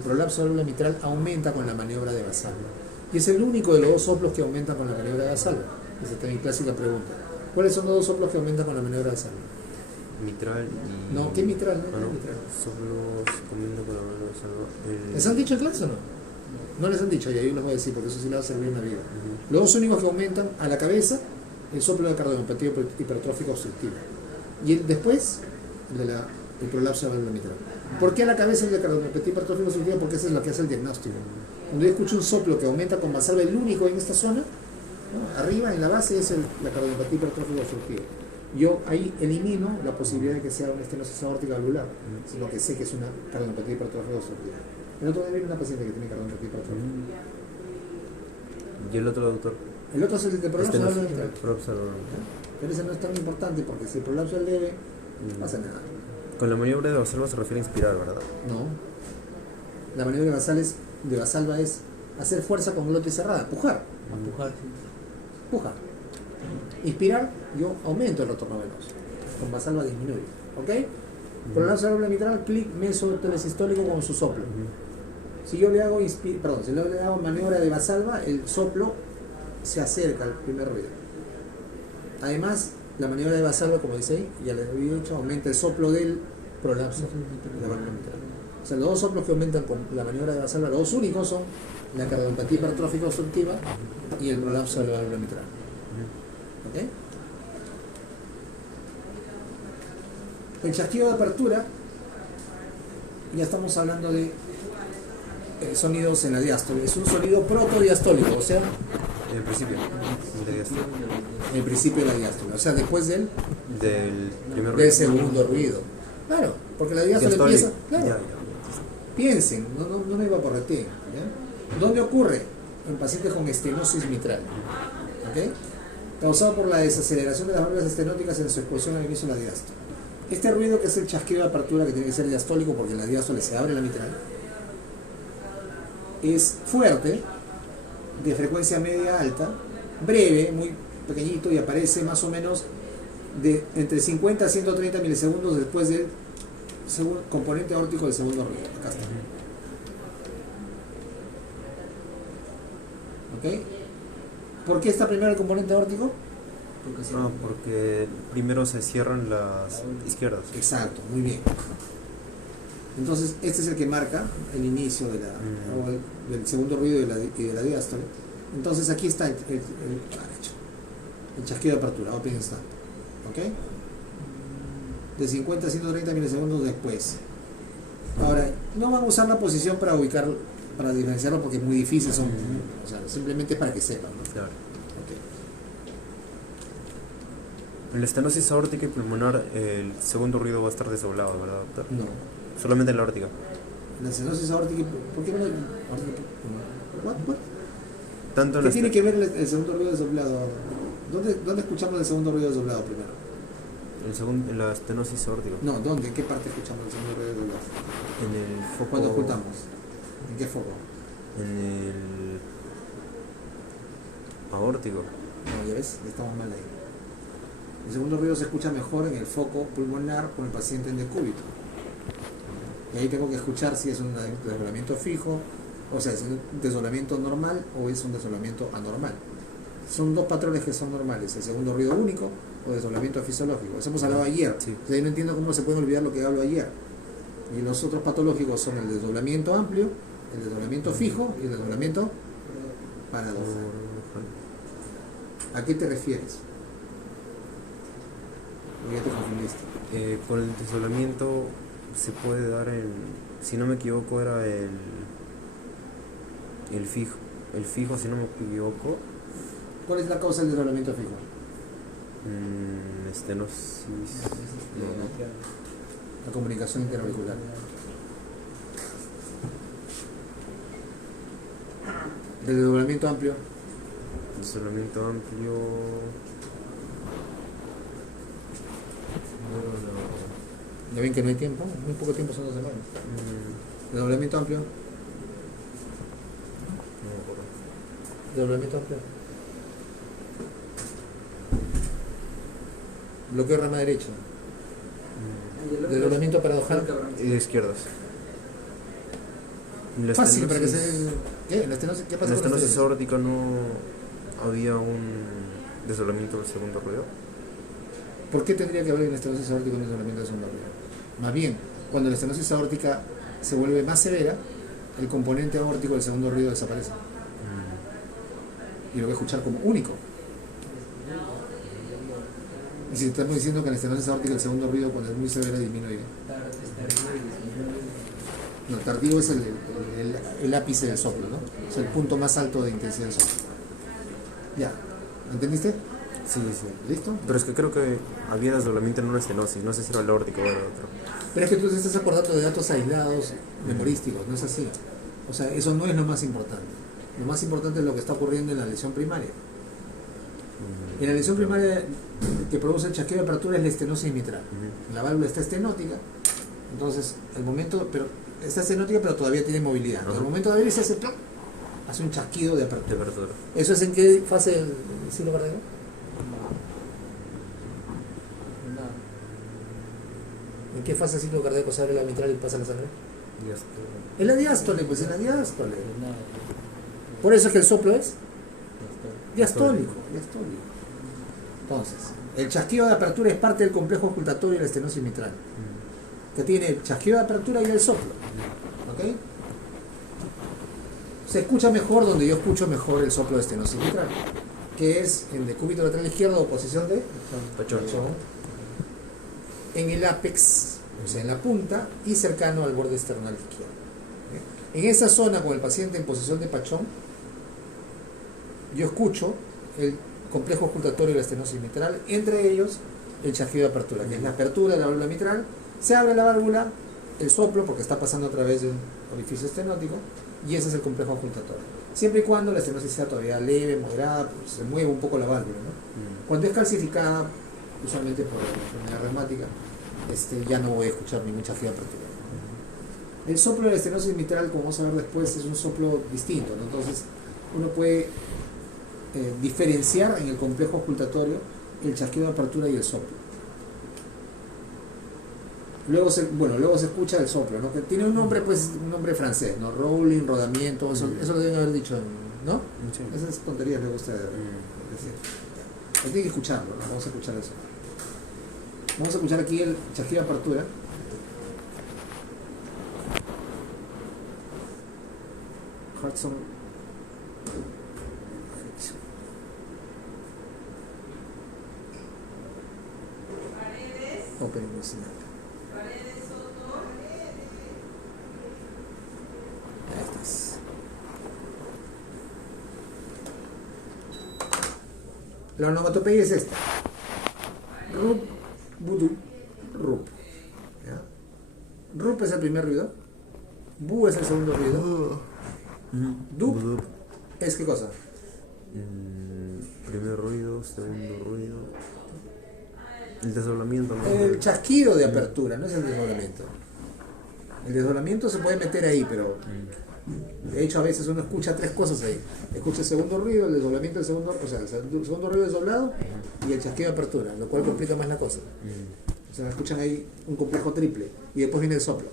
prolapso de la válvula mitral aumenta con la maniobra de vasalva, y es el único de los dos soplos que aumenta con la maniobra de vasalva. Esa es mi clásica pregunta. ¿Cuáles son los dos soplos que aumentan con la maniobra de vasalva? Mitral y... No, ¿qué mitral? Ah, no. Mitral. Soplos comiendo con la mano de salva. ¿Les han dicho en clase o no? No les han dicho, y ahí les voy a decir, porque eso sí les va a servir en la vida. Los dos únicos que aumentan a la cabeza, el soplo de cardiomiopatia hipertrófica obstructiva. Y después, el prolapso de la válvula mitral. ¿Por qué a la cabeza el de cardiomiopatia hipertrófica obstructiva? Porque eso es lo que hace el diagnóstico. Cuando yo escucho un soplo que aumenta con vasalva, el único en esta zona, ¿no?, arriba en la base es la cardiomiopatia hipertrófica obstructiva. Yo ahí elimino la posibilidad de que sea una estenosis aórtica valvular, sino que sé que es una cardiomiopatia hipertrófica obstructiva. El otro día viene una paciente que tiene cardiomiopatia hipertrófica. ¿Y el otro, doctor? El otro es el de prolapso de la válvula mitral. Prolapso de la válvula mitral. Pero ese no es tan importante porque si el prolapso es leve, no pasa nada. Con la maniobra de vasalva se refiere a inspirar, ¿verdad? No. La maniobra de vasalva es hacer fuerza con glotis cerrada, pujar. Empujar, sí. Puja. Inspirar, yo aumento el retorno venoso. Con vasalva disminuye. ¿Ok? Prolapso de la válvula mitral, clic mesotelsistólico con su soplo. Si yo le hago si yo le hago maniobra de vasalva, el soplo se acerca al primer ruido. Además, la maniobra de vasalva, como dice ahí, ya les había dicho, aumenta el soplo del prolapso de la válvula mitral. O sea, los dos soplos que aumentan con la maniobra de vasalva, los dos únicos son la cardiopatía hipertrófica obstructiva y el prolapso de la válvula mitral. ¿Ok? El chasquido de apertura, ya estamos hablando de sonidos en la diástole. Es un sonido protodiastólico, o sea, En principio. el principio de la diástole, o sea, después del primer ruido. segundo ruido. Claro, porque la diástole empieza. Claro, Ya. piensen, no me vaporreteen, ¿ya? ¿Dónde ocurre? En pacientes con estenosis mitral, ¿ok? Causado por la desaceleración de las válvulas estenóticas en su exposición al inicio de la diástole. Este ruido, que es el chasquido de apertura, que tiene que ser diastólico porque en la diástole se abre la mitral, es fuerte, de frecuencia media alta, breve, muy pequeñito, y aparece más o menos de entre 50 a 130 milisegundos después del componente aórtico del segundo ruido. Acá está. ¿Ok? ¿Por qué está primero el componente aórtico? Porque primero se cierran las izquierdas. Exacto, muy bien. Entonces, este es el que marca el inicio de del segundo ruido y de la diástole. Entonces, aquí está el chasquido de apertura, open start. ¿Ok? De 50 a 130 milisegundos después. Ahora, no van a usar la posición para ubicar, para diferenciarlo, porque es muy difícil, o sea, simplemente es para que sepan, ¿no? Claro. Okay. En la estenosis aórtica y pulmonar, el segundo ruido va a estar desdoblado, ¿verdad, doctor? No. Solamente en la aórtica. La estenosis aórtica, ¿por qué no? Tanto en ¿Qué la tiene que ver el segundo ruido desdoblado? ¿Dónde escuchamos el segundo ruido desdoblado primero? en la estenosis aórtica. No, ¿dónde? ¿En qué parte escuchamos el segundo ruido desdoblado? En el foco. ¿Cuándo ocultamos? ¿En qué foco? En el aórtico. No, ya ves, estamos mal ahí. El segundo ruido se escucha mejor en el foco pulmonar con el paciente en decúbito. Y ahí tengo que escuchar si es un desdoblamiento fijo, o sea, es un desdoblamiento normal o es un desdoblamiento anormal. Son dos patrones que son normales, el segundo ruido único o desdoblamiento fisiológico. Eso hemos hablado ayer. Sí. O sea, yo no entiendo cómo se puede olvidar lo que hablo ayer. Y los otros patológicos son el desdoblamiento amplio, el desdoblamiento fijo y el desdoblamiento paradojal. ¿A qué te refieres? ¿O ya te confundiste? Con el desdoblamiento se puede dar en, si no me equivoco, era el fijo. El fijo, si no me equivoco, ¿Cuál es la causa del desdoblamiento fijo? estenosis. La comunicación interauricular. Del desdoblamiento amplio. Desdoblamiento amplio. ¿Ya ven que no hay tiempo? Muy poco tiempo, son 2 semanas. Desdoblamiento amplio. No me acuerdo. Desdoblamiento amplio. Bloqueo rama derecha. Desdoblamiento paradojal. Y de izquierdas. La Fácil para que se... estenosis- ¿Qué? ¿La estenosis? ¿Qué En pasa la con la estenosis estenosis? aórtica no había un desdoblamiento del segundo ruido. ¿Por qué tendría que haber una estenosis aórtica y un desdoblamiento de segundo ruido? Más bien, cuando la estenosis aórtica se vuelve más severa, el componente aórtico del segundo ruido desaparece. Y lo voy a escuchar como único. Y si estamos diciendo que en la estenosis aórtica el segundo ruido cuando es muy severa disminuye. No, tardío es el ápice del soplo, ¿no? Es el punto más alto de intensidad del soplo. Ya, ¿entendiste? Sí, sí. ¿Listo? Pero es que creo que había desdoblamiento en una estenosis. No sé si era el aórtico o era otro. Pero es que tú te estás acordando de datos aislados, memorísticos, no es así. O sea, eso no es lo más importante. Lo más importante es lo que está ocurriendo en la lesión primaria. En la lesión primaria que produce el chasquido de apertura es la estenosis mitral. La válvula está estenótica, entonces el momento, pero está estenótica pero todavía tiene movilidad. En el momento de abrir se hace ¡plum! Hace un chasquido de De apertura. apertura. ¿Eso es en qué fase del ciclo cardíaco? ¿En qué fase del ciclo cardíaco se abre la mitral y pasa la sangre? Y esto. En la diástole, pues en la diástole. Por eso es que el soplo es diastólico. Entonces, el chasquido de apertura es parte del complejo ocultatorio de la estenosis mitral, que tiene el chasquido de apertura y el soplo. ¿Ok? Se escucha mejor donde yo escucho mejor el soplo de estenosis mitral, que es en decúbito lateral izquierdo o posición de Pachón. en el ápex, o sea, en la punta y cercano al borde esternal izquierdo. ¿Ok? En esa zona, con el paciente en posición de pachón, yo escucho el complejo ocultatorio de la estenosis mitral, entre ellos el chasquido de apertura, que es la apertura de la válvula mitral, se abre la válvula, el soplo, porque está pasando a través de un orificio estenótico, y ese es el complejo ocultatorio. Siempre y cuando la estenosis sea todavía leve, moderada, pues se mueve un poco la válvula, ¿no? Cuando es calcificada, usualmente por enfermedad reumática, ya no voy a escuchar ningún chasquido de apertura. El soplo de la estenosis mitral, como vamos a ver después, es un soplo distinto, ¿no? Entonces uno puede diferenciar en el complejo ocultatorio el chasquido de apertura y el soplo. Luego se escucha el soplo, ¿no? Que tiene un nombre, pues, un nombre francés, ¿no? Rolling, rodamiento, eso lo deben haber dicho, ¿no? Sí. Esas tonterías le gusta decir. Hay que escucharlo, ¿no? Vamos a escuchar eso. Vamos a escuchar aquí el chasquido de apertura. Hudson. Opening Cincinnati. Ahí estás. La onomatopeya es esta. Rup, budu, rup. ¿Ya? Rup es el primer ruido. Bu es el segundo ruido. Dup Dup. es ¿qué cosa? Primer ruido, segundo ruido. El desdoblamiento, ¿no? El chasquido de apertura, no es el desdoblamiento. El desdoblamiento se puede meter ahí, pero de hecho a veces uno escucha 3 cosas ahí. Escucha el segundo ruido, el desdoblamiento del segundo, o sea, el segundo ruido desdoblado y el chasquido de apertura, lo cual complica más la cosa. O sea, escuchan ahí un complejo triple y después viene el soplo.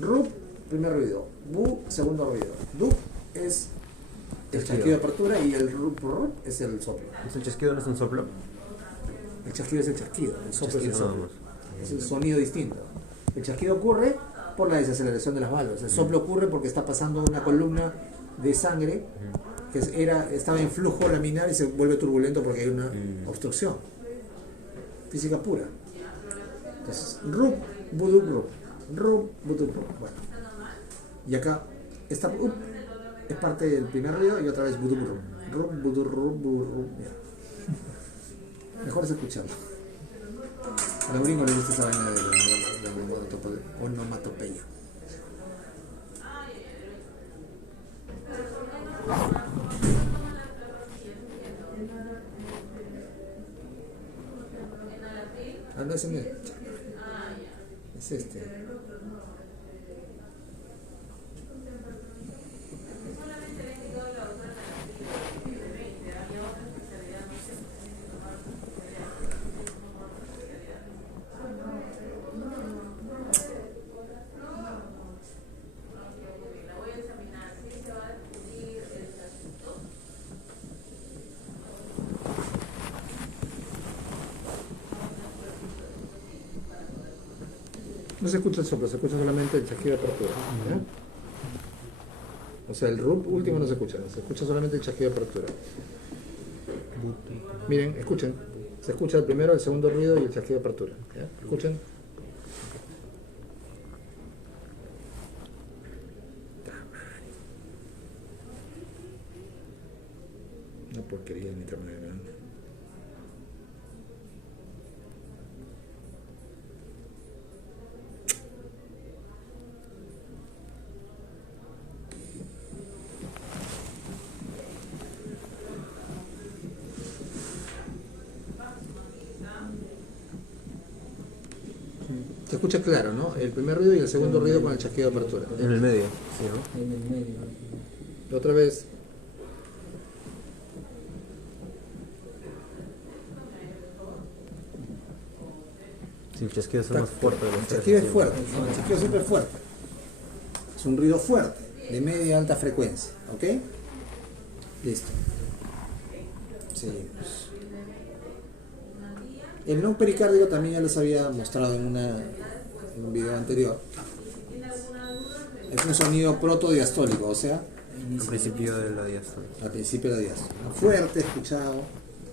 Rup, primer ruido. Bu, segundo ruido. Dup es el chasquido de apertura y el rup es el soplo. ¿El chasquido no es un soplo? El chasquido es el chasquido, el soplo es el Chasquido nada soplo. más. Es un sonido distinto. El chasquido ocurre por la desaceleración de las válvulas. El soplo ocurre porque está pasando una columna de sangre que estaba en flujo laminar y se vuelve turbulento porque hay una obstrucción. Física pura. Entonces, rup, budup, rup. Rup, butup, bueno. Y acá, esta es parte del primer ruido y otra vez butup, rup, butup, rup, rup, mejor es escucharlo. A los gringos les gusta esa vaina de la onomatopeya. Ah, no, ese no es. Es este. No se escucha el soplo, se escucha solamente el chasquido de apertura. ¿Ya? O sea, el rup último no se escucha solamente el chasquido de apertura. Miren, escuchen. Se escucha el primero, el segundo ruido y el chasquido de apertura. ¿Ya? Escuchen. Una porquería el micrófono. Se escucha claro, ¿no? El primer ruido y el segundo ruido con el chasquido de apertura. En el medio, sí, ¿no? En el medio. La otra vez. Sí, el chasquido es el más fuerte de los El tres. chasquido es sí. fuerte, ¿no? El chasquido siempre es fuerte. Es un ruido fuerte, de media y alta frecuencia, ¿ok? Listo. Seguimos. El no pericárdico también ya les había mostrado en un video anterior. Es un sonido protodiastólico, o sea, Al principio de la diástole. al principio de la diástole. Fuerte, escuchado,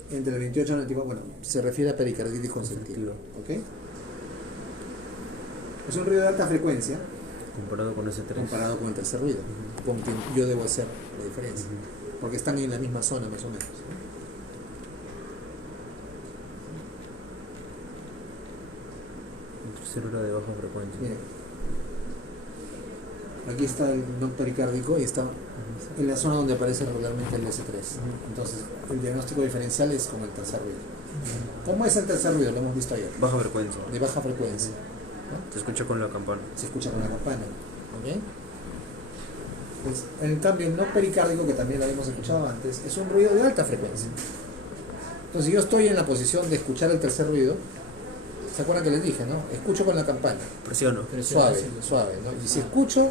entre el 28 y el 94, bueno, se refiere a pericarditis concentrica, ¿ok? Es un ruido de alta frecuencia Comparado con ese 3. comparado con el tercer ruido, con quien yo debo hacer la diferencia, porque están en la misma zona más o menos. Célula de baja frecuencia. Miren, aquí está el no pericárdico y está en la zona donde aparece regularmente el S3. Entonces, el diagnóstico diferencial es con el tercer ruido. ¿Cómo es el tercer ruido? Lo hemos visto ayer. Baja frecuencia. De baja frecuencia. ¿No? Se escucha con la campana. Se escucha con la campana. ¿Ok? Pues, en cambio, el no pericárdico, que también lo habíamos escuchado antes, es un ruido de alta frecuencia. Entonces, si yo estoy en la posición de escuchar el tercer ruido, ¿se acuerdan que les dije, no? Escucho con la campana. Presiono. Suave, suave, ¿no? Y si escucho,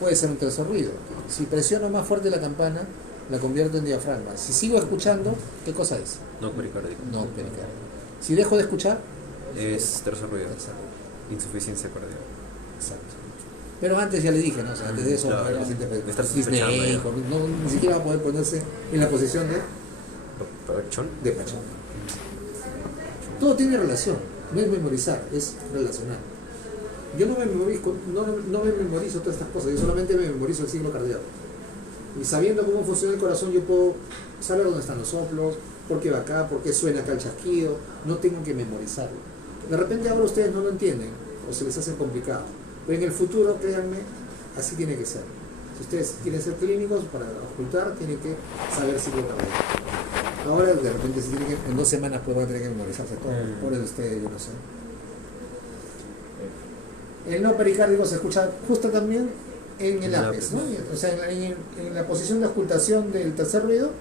puede ser un tercer ruido. Si presiono más fuerte la campana, la convierto en diafragma. Si sigo escuchando, ¿qué cosa es? No pericárdico. No pericárdico. Si dejo de escuchar, Es tercer ruido. tercer ruido. Insuficiencia cardíaca. Exacto. Pero antes ya le dije, ¿no? O sea, antes de eso, Claro, la gente de estar Disney, sospechando ya. no, ni siquiera va a poder ponerse en la posición ¿Pachón? de pachón. Todo tiene relación, no es memorizar, es relacionar. Yo no me memorizo todas estas cosas, yo solamente me memorizo el signo cardíaco. Y sabiendo cómo funciona el corazón, yo puedo saber dónde están los soplos, por qué va acá, por qué suena acá el chasquido, no tengo que memorizarlo. De repente ahora ustedes no lo entienden, o se les hace complicado, pero en el futuro, créanme, así tiene que ser. Si ustedes quieren ser clínicos, para ocultar, tienen que saber signo cardíaco. Ahora, de repente, si tienen que, en 2 semanas pues van a tener que memorizarse todo, por eso ustedes, yo no sé. El no pericárdico se escucha justo también en el ápice, ¿no? O sea, en la posición de ocultación del tercer ruido,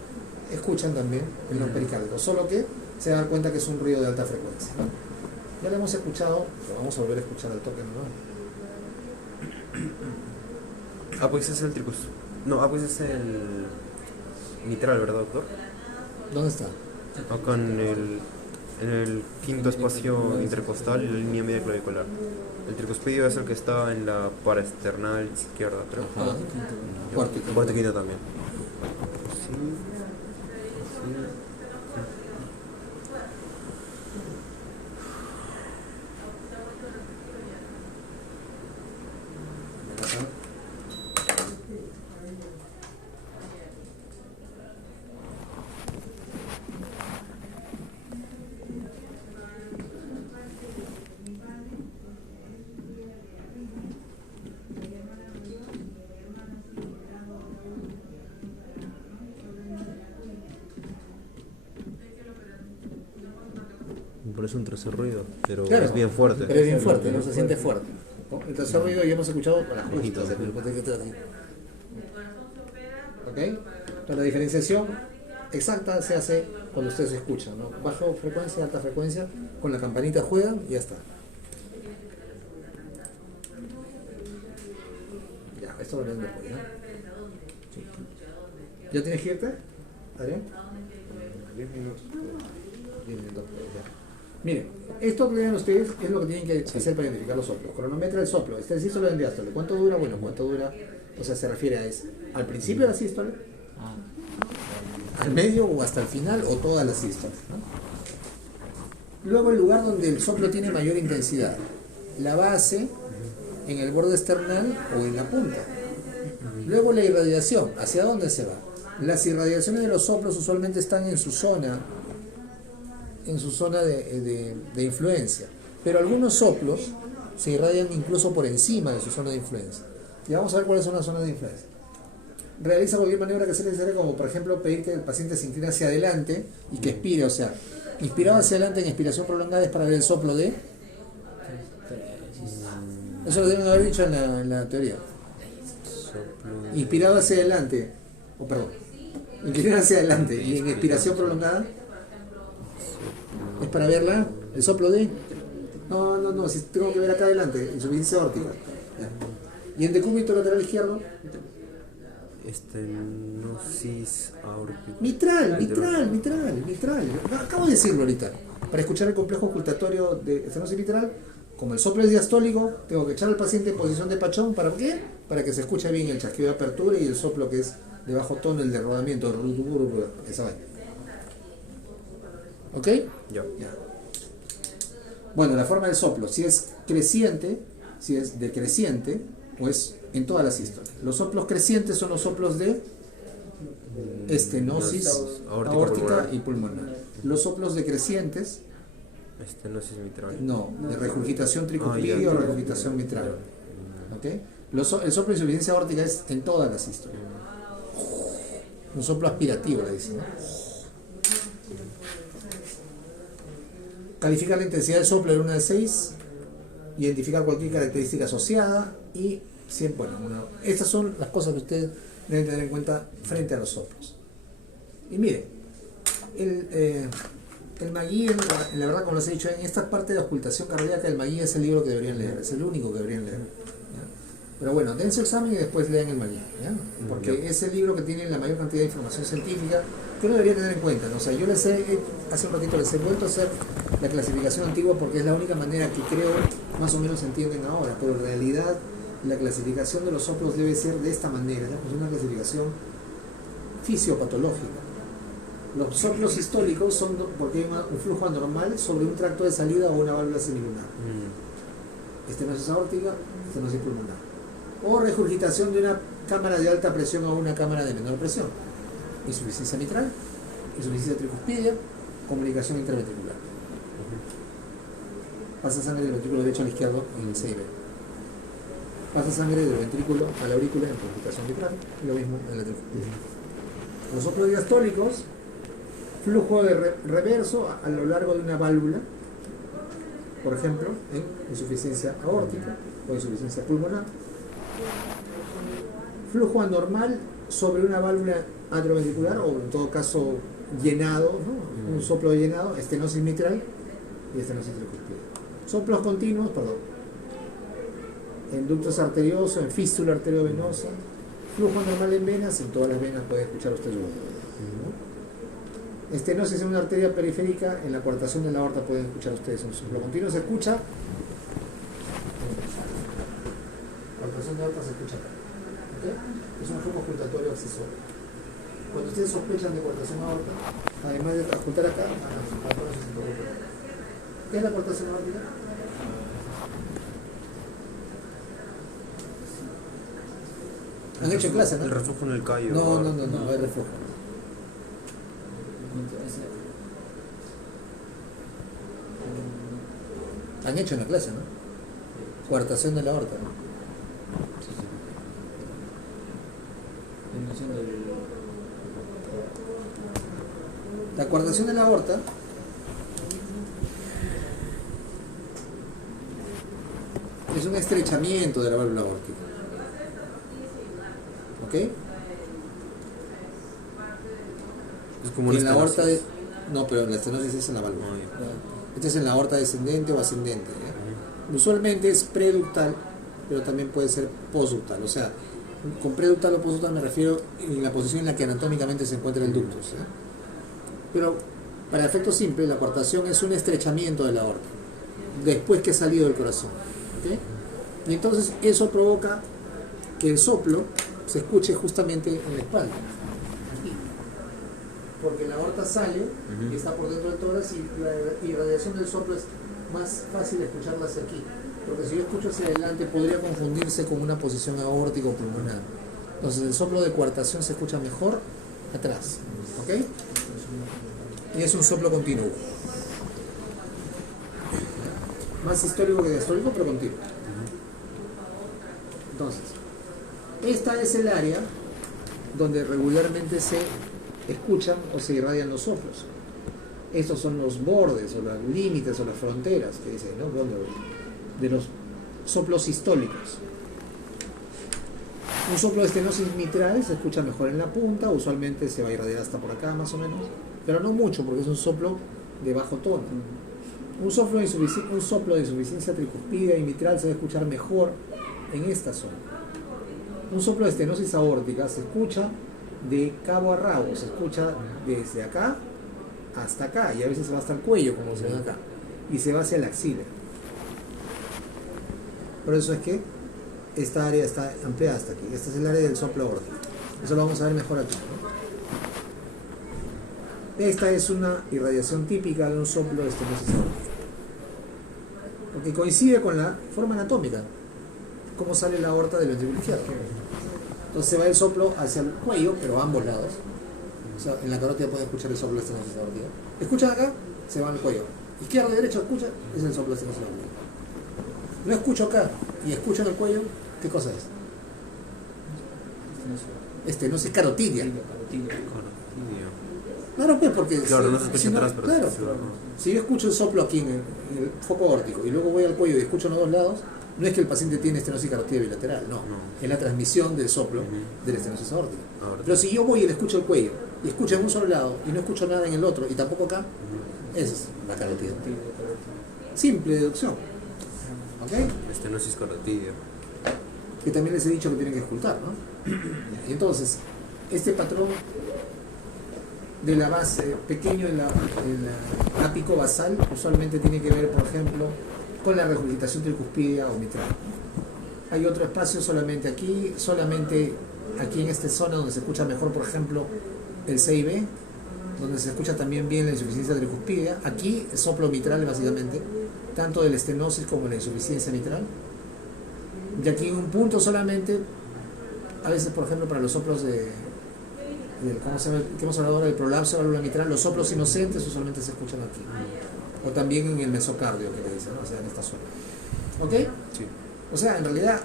escuchan también el no pericárdico, solo que se dan cuenta que es un ruido de alta frecuencia, ¿no? Ya lo hemos escuchado, pero vamos a volver a escuchar al toque, ¿no? Pues es el tricus. No, pues es el mitral, ¿verdad, doctor? ¿Dónde está? Acá en el quinto espacio intercostal y la línea media clavicular. El tricuspidio es el que está en la paraesternal izquierda, creo. Ajá. Cuarto y Cuarto y quinto también. Sí. parece un tercer ruido, pero Claro, es bien fuerte. Pero es bien fuerte, ¿no? Se siente fuerte, ¿no? El tercer ruido ya hemos escuchado con las justas, ¿ok? Entonces la diferenciación exacta se hace cuando ustedes escuchan, ¿no? Baja frecuencia, alta frecuencia, con la campanita juegan y ya está. Ya, esto lo leen después, ¿no? Sí. ¿Ya tienes que irte, Adrián? 10 minutos. 10 minutos, ya. Miren, esto que vean ustedes es lo que tienen que hacer para identificar los soplos. Cronometra el soplo, este es el sístole de diástole. ¿Cuánto dura? Bueno, ¿cuánto dura? O sea, se refiere a eso. ¿Al principio de la sístole? ¿Al medio o hasta el final o toda la sístole? ¿No? Luego el lugar donde el soplo tiene mayor intensidad. La base, en el borde external o en la punta. Luego la irradiación, ¿hacia dónde se va? Las irradiaciones de los soplos usualmente están en su zona de influencia, pero algunos soplos se irradian incluso por encima de su zona de influencia. Y vamos a ver cuáles son las zonas de influencia. Realiza cualquier maniobra que sea necesaria, como por ejemplo pedir que el paciente se incline hacia adelante y que expire, o sea, inspirado hacia adelante en expiración prolongada es para ver el soplo de... Eso lo deben haber dicho en la teoría. Inspirado hacia adelante, inclinado hacia adelante y en expiración prolongada es para verla, el soplo de... No, si tengo que ver acá adelante, insuficiencia aórtica. Y en decúbito lateral izquierdo, Estenosis aórtica. mitral. Acabo de decirlo ahorita. Para escuchar el complejo ocultatorio de estenosis mitral, como el soplo es diastólico, tengo que echar al paciente en posición de pachón. ¿Para qué? Para que se escuche bien el chasquido de apertura y el soplo que es de bajo tono, el de rodamiento, esa vaina. ¿Ok? Ya. Bueno, la forma del soplo, si es creciente, si es decreciente, pues en todas las sístoles. Los soplos crecientes son los soplos de estenosis aórtica y pulmonar. Los soplos decrecientes, Estenosis mitral. no, de regurgitación tricuspidia o regurgitación mitral. ¿Ok? El soplo de insuficiencia aórtica es en todas las sístoles. Un soplo aspirativo, le dicen, ¿no? Calificar la intensidad del soplo de 1 a 6, identificar cualquier característica asociada y siempre, estas son las cosas que ustedes deben tener en cuenta frente a los soplos. Y miren, el Magui, la verdad, como les he dicho, en esta parte de ocultación cardíaca, el Magui es el libro que deberían leer, es el único que deberían leer. ¿Ya? Pero bueno, den su examen y después lean el Magui, ¿ya? Porque es el libro que tiene la mayor cantidad de información científica que uno debería tener en cuenta, ¿no? O sea, yo hace un ratito les he vuelto a hacer la clasificación antigua porque es la única manera que creo más o menos entienden ahora, pero en realidad la clasificación de los soplos debe ser de esta manera, ¿no? Es una clasificación fisiopatológica. Los soplos sistólicos son porque hay un flujo anormal sobre un tracto de salida o una válvula semilunar. Estenosis aórtica, estenosis pulmonar. O regurgitación de una cámara de alta presión a una cámara de menor presión. Insuficiencia mitral, insuficiencia tricuspidia, comunicación interventricular. Pasa sangre del ventrículo derecho al izquierdo en el CIB. Pasa sangre del ventrículo a la aurícula en regurgitación mitral, y lo mismo en la tricuspidia. Los soplos diastólicos, flujo de reverso a lo largo de una válvula, por ejemplo, en insuficiencia aórtica o insuficiencia pulmonar. Flujo anormal sobre una válvula atrioventricular o en todo caso llenado, ¿no? Un soplo llenado, estenosis mitral y estenosis tricuspidia. Soplos continuos, en ductos arteriosos, en fístula arteriovenosa, flujo anormal en venas, en todas las venas puede escuchar usted, ¿no? Estenosis en una arteria periférica, en la coartación de la aorta pueden escuchar ustedes un soplo continuo, se escucha. Coartación de aorta se escucha acá. ¿Okay? Es un flujo ocultatorio accesorio. Cuando ustedes sospechan de coartación aorta, además de ocultar acá, ¿qué es la coartación aórtica? Han hecho en clase, ¿no? El reflujo en el callo. No hay reflujo. Han hecho en la clase, ¿no? Coartación de la aorta, ¿no? La coartación de la aorta Es un estrechamiento de la válvula aórtica. ¿Ok? Es como una En la aorta estenosis. no, pero la estenosis es en la válvula. Ah, ya. Esta es en la aorta descendente o ascendente. ¿Ya? Usualmente es preductal, pero también puede ser postductal. O sea, con preductal o postductal me refiero en la posición en la que anatómicamente se encuentra el ducto. ¿Ya? Pero para efecto simple, la coartación es un estrechamiento de la aorta después que ha salido del corazón. ¿Ok? Y entonces eso provoca que el soplo se escuche justamente en la espalda. Aquí. Porque la aorta sale y está por dentro del tórax y la irradiación del soplo es más fácil escucharla hacia aquí. Porque si yo escucho hacia adelante podría confundirse con una posición aórtica o pulmonar. Entonces el soplo de coartación se escucha mejor atrás. ¿Ok? Y es un soplo continuo. Más sistólico que diastólico, pero continuo. Entonces, esta es el área donde regularmente se escuchan o se irradian los soplos. Estos son los bordes o los límites o las fronteras que dicen, ¿no? De los soplos sistólicos. Un soplo de estenosis mitral se escucha mejor en la punta, usualmente se va a irradiar hasta por acá más o menos, pero no mucho porque es un soplo de bajo tono. Un soplo de insuficiencia tricuspidea y mitral se va a escuchar mejor en esta zona. Un soplo de estenosis aórtica se escucha de cabo a rabo, se escucha desde acá hasta acá y a veces se va hasta el cuello, como se ve acá, y se va hacia la axila. Por eso es que esta área está ampliada hasta aquí. Esta es el área del soplo aórtico. Eso lo vamos a ver mejor aquí, ¿no? Esta es una irradiación típica de un soplo de estenosis aórtica, porque coincide con la forma anatómica, cómo sale la aorta del ventrículo izquierdo. Entonces se va el soplo hacia el cuello, pero a ambos lados. O sea, en la carótida pueden escuchar el soplo de estenosis aórtica. Escuchan acá, se va al cuello. Izquierdo y derecho, escucha, es el soplo de estenosis aórtica. No escucho acá y escucho en el cuello, ¿qué cosa es? Estenosis carotidia. Claro, pues, porque Claro, no se escucha no, atrás, pero claro, sí se va. si yo escucho el soplo aquí en el foco aórtico y luego voy al cuello y escucho en los dos lados, no es que el paciente tiene estenosis carotidia bilateral, no. Es la transmisión del soplo de la estenosis aórtica. Pero si yo voy y le escucho el cuello y escucho en un solo lado y no escucho nada en el otro y tampoco acá, esa es la carotidia. Simple deducción. ¿Ok? Estenosis carotidia. Que también les he dicho que tienen que escultar, ¿no? Y entonces, este patrón de la base pequeño en la ápico basal usualmente tiene que ver, por ejemplo, con la regurgitación tricuspidea o mitral. Hay otro espacio solamente aquí en esta zona donde se escucha mejor, por ejemplo, el C y B, donde se escucha también bien la insuficiencia tricuspidea. Aquí el soplo mitral básicamente, tanto de la estenosis como de la insuficiencia mitral. Y aquí en un punto solamente, a veces por ejemplo para los soplos ¿cómo se llama? Que hemos hablado ahora del prolapso de la válvula mitral, los soplos inocentes usualmente se escuchan aquí. O también en el mesocardio, que le dicen, ¿no? O sea, en esta zona. ¿Ok? Sí. O sea, en realidad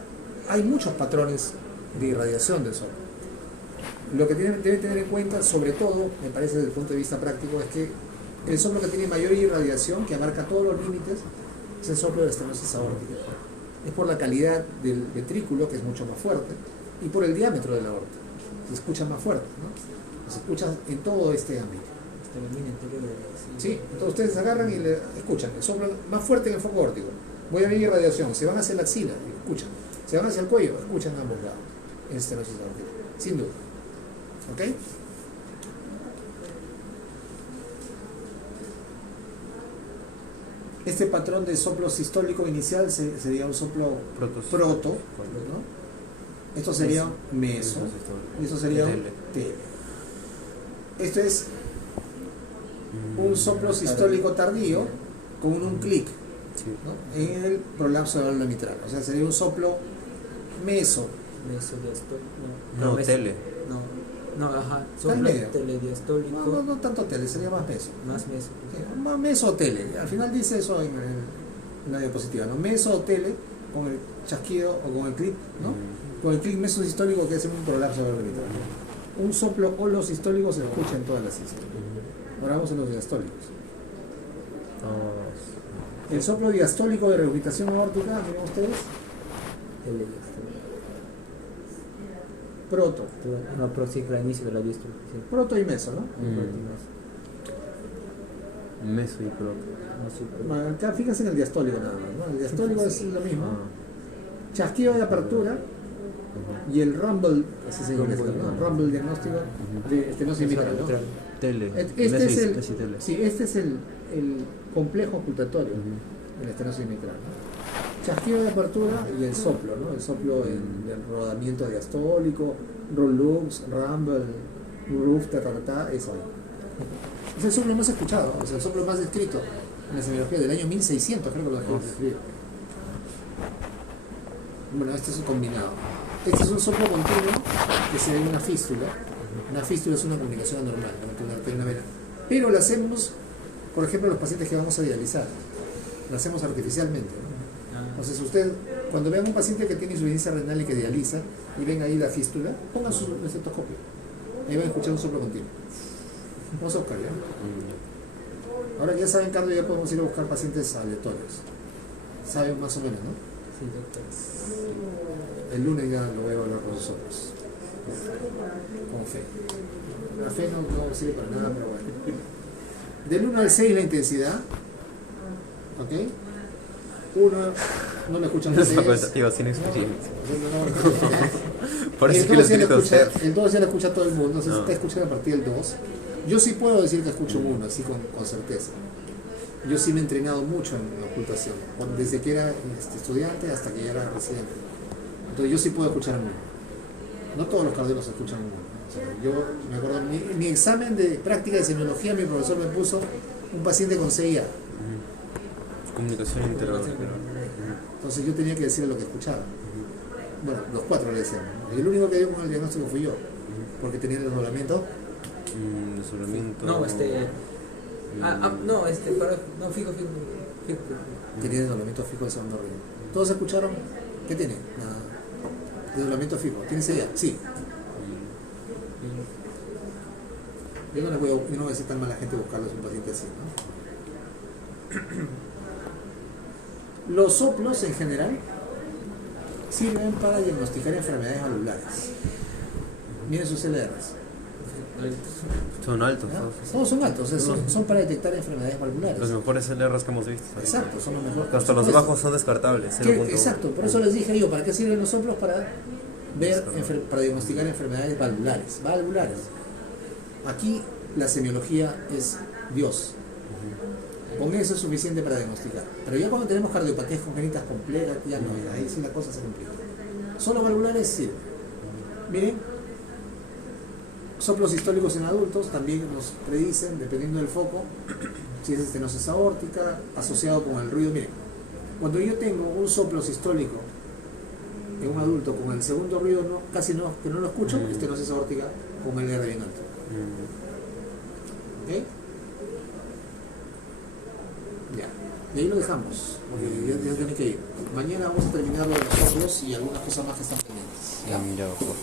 hay muchos patrones de irradiación del soplo. Lo que deben tener en cuenta, sobre todo, me parece desde el punto de vista práctico, es que el soplo que tiene mayor irradiación, que abarca todos los límites, es el soplo de la estenosis aórtica. Es por la calidad del ventrículo, que es mucho más fuerte, y por el diámetro de la aorta. Se escucha más fuerte, ¿no? Se escucha en todo este ámbito. Sí, entonces ustedes agarran y le escuchan el soplo más fuerte en el foco aórtico. Voy a ver irradiación, se van hacia la axila, escuchan. Se van hacia el cuello, escuchan a ambos lados. En estenosis aórtica, sin duda. ¿Ok? Este patrón de soplo sistólico inicial sería un soplo proto, ¿no? Esto sería un meso, y esto sería un tele. Esto es un soplo sistólico tardío con un clic, ¿no? En el prolapso de la válvula mitral. O sea, sería un soplo meso. No, tele. No, ajá, Está en soplo medio. telediastólico. No tanto tele, sería más meso. Más meso. Sí, más meso o tele. Al final dice eso en la diapositiva, ¿no? Meso o tele con el chasquido o con el clic, ¿no? Con el clic mesosistólico, que es un prolapso de la válvula mitral. Un soplo holosistólico se escucha en todas las sístoles. Ahora vamos a los diastólicos. El soplo diastólico de regurgitación aórtica, miren ustedes, proto. No, pero sí, al inicio de la diástole. Sí. Proto y meso, ¿no? Meso y proto. No, sí, pero- Bueno, acá fíjense en el diastólico nada más, ¿no? El diastólico es lo mismo. Chasquido de apertura y el rumble, así se llama, ¿no? Rumble diagnóstico de estenosis mitral, ¿no? Tele. Este es el, Mesitele. sí, este es el complejo ocultatorio de la estenosis mitral, ¿no? Chasquido de apertura y el soplo, ¿no? El soplo en el rodamiento diastólico, Roux, Rumble, Roof, eso ahí. Es el soplo más escuchado, es el soplo más descrito en la semiología del año 1600, creo que lo dejó de escribir. Bueno, este es un combinado. Este es un soplo continuo que se ve en una fístula. Una fístula es una comunicación anormal entre una arteria y una vena. Pero la hacemos, por ejemplo, los pacientes que vamos a dializar. La hacemos artificialmente, ¿no? Entonces usted, cuando vean un paciente que tiene insuficiencia renal y que dializa y ven ahí la fístula, pongan su estetoscopio. Ahí van a escuchar un soplo continuo. Vamos a buscar, ¿ya? Ahora ya saben, Carlos, ya podemos ir a buscar pacientes aleatorios. Saben más o menos, ¿no? Sí, doctor. El lunes ya lo voy a evaluar con nosotros. Con fe. La fe no sirve para nada, pero bueno. Del 1 al 6 la intensidad. ¿Ok? 1 no lo escuchan Es ustedes. facultativa, sin experiencia. Por El eso que lo 2 ya lo escrito escucha, usted. el 2 ya lo escucha todo el mundo, se No. está escuchando a partir del 2. Yo sí puedo decir que escucho un 1, así con certeza. Yo sí me he entrenado mucho en ocultación, desde que era estudiante hasta que ya era residente. Entonces yo sí puedo escuchar un 1. No todos los cardiólogos escuchan un 1. O sea, yo me acuerdo, mi examen de práctica de semiología, mi profesor me puso un paciente con CIA. Comunicación interauricular. Entonces yo tenía que decirle lo que escuchaba. Bueno, los 4 le decíamos, ¿no? Y el único que dio con el diagnóstico fui yo, porque tenía el desdoblamiento. Desdoblamiento. No, no, fijo. Tenía desdoblamiento fijo del segundo río. ¿Todos escucharon? ¿Qué tiene? Nada. Desdoblamiento fijo. ¿Tiene CIA? Sí. Yo no voy a decir tan mala gente buscarles un paciente así, ¿no? Los soplos en general sirven para diagnosticar enfermedades valvulares. Miren sus LRs. Son altos. ¿Ya? ¿No? Todos son altos, o sea, son para detectar enfermedades valvulares. Los mejores LRs que hemos visto. Exacto, son los mejores. Hasta los bajos son descartables. 0.1. Exacto, por eso les dije yo, ¿para qué sirven los soplos? Para ver, para diagnosticar enfermedades valvulares. Aquí la semiología es Dios. Con eso es suficiente para diagnosticar. Pero ya cuando tenemos cardiopatías congénitas complejas, ya no, ahí sí la cosa se complica. Solo valvulares sirven. Miren, soplos sistólicos en adultos también nos predicen, dependiendo del foco, si es estenosis aórtica, asociado con el ruido. Miren, cuando yo tengo un soplo sistólico en un adulto con el segundo ruido casi que no lo escucho, estenosis aórtica con el R bien alto. ¿Ok? Ya, y ahí lo dejamos, porque ya tiene que ir. Mañana vamos a terminar los soplos y algunas cosas más que están pendientes. Ya, por favor.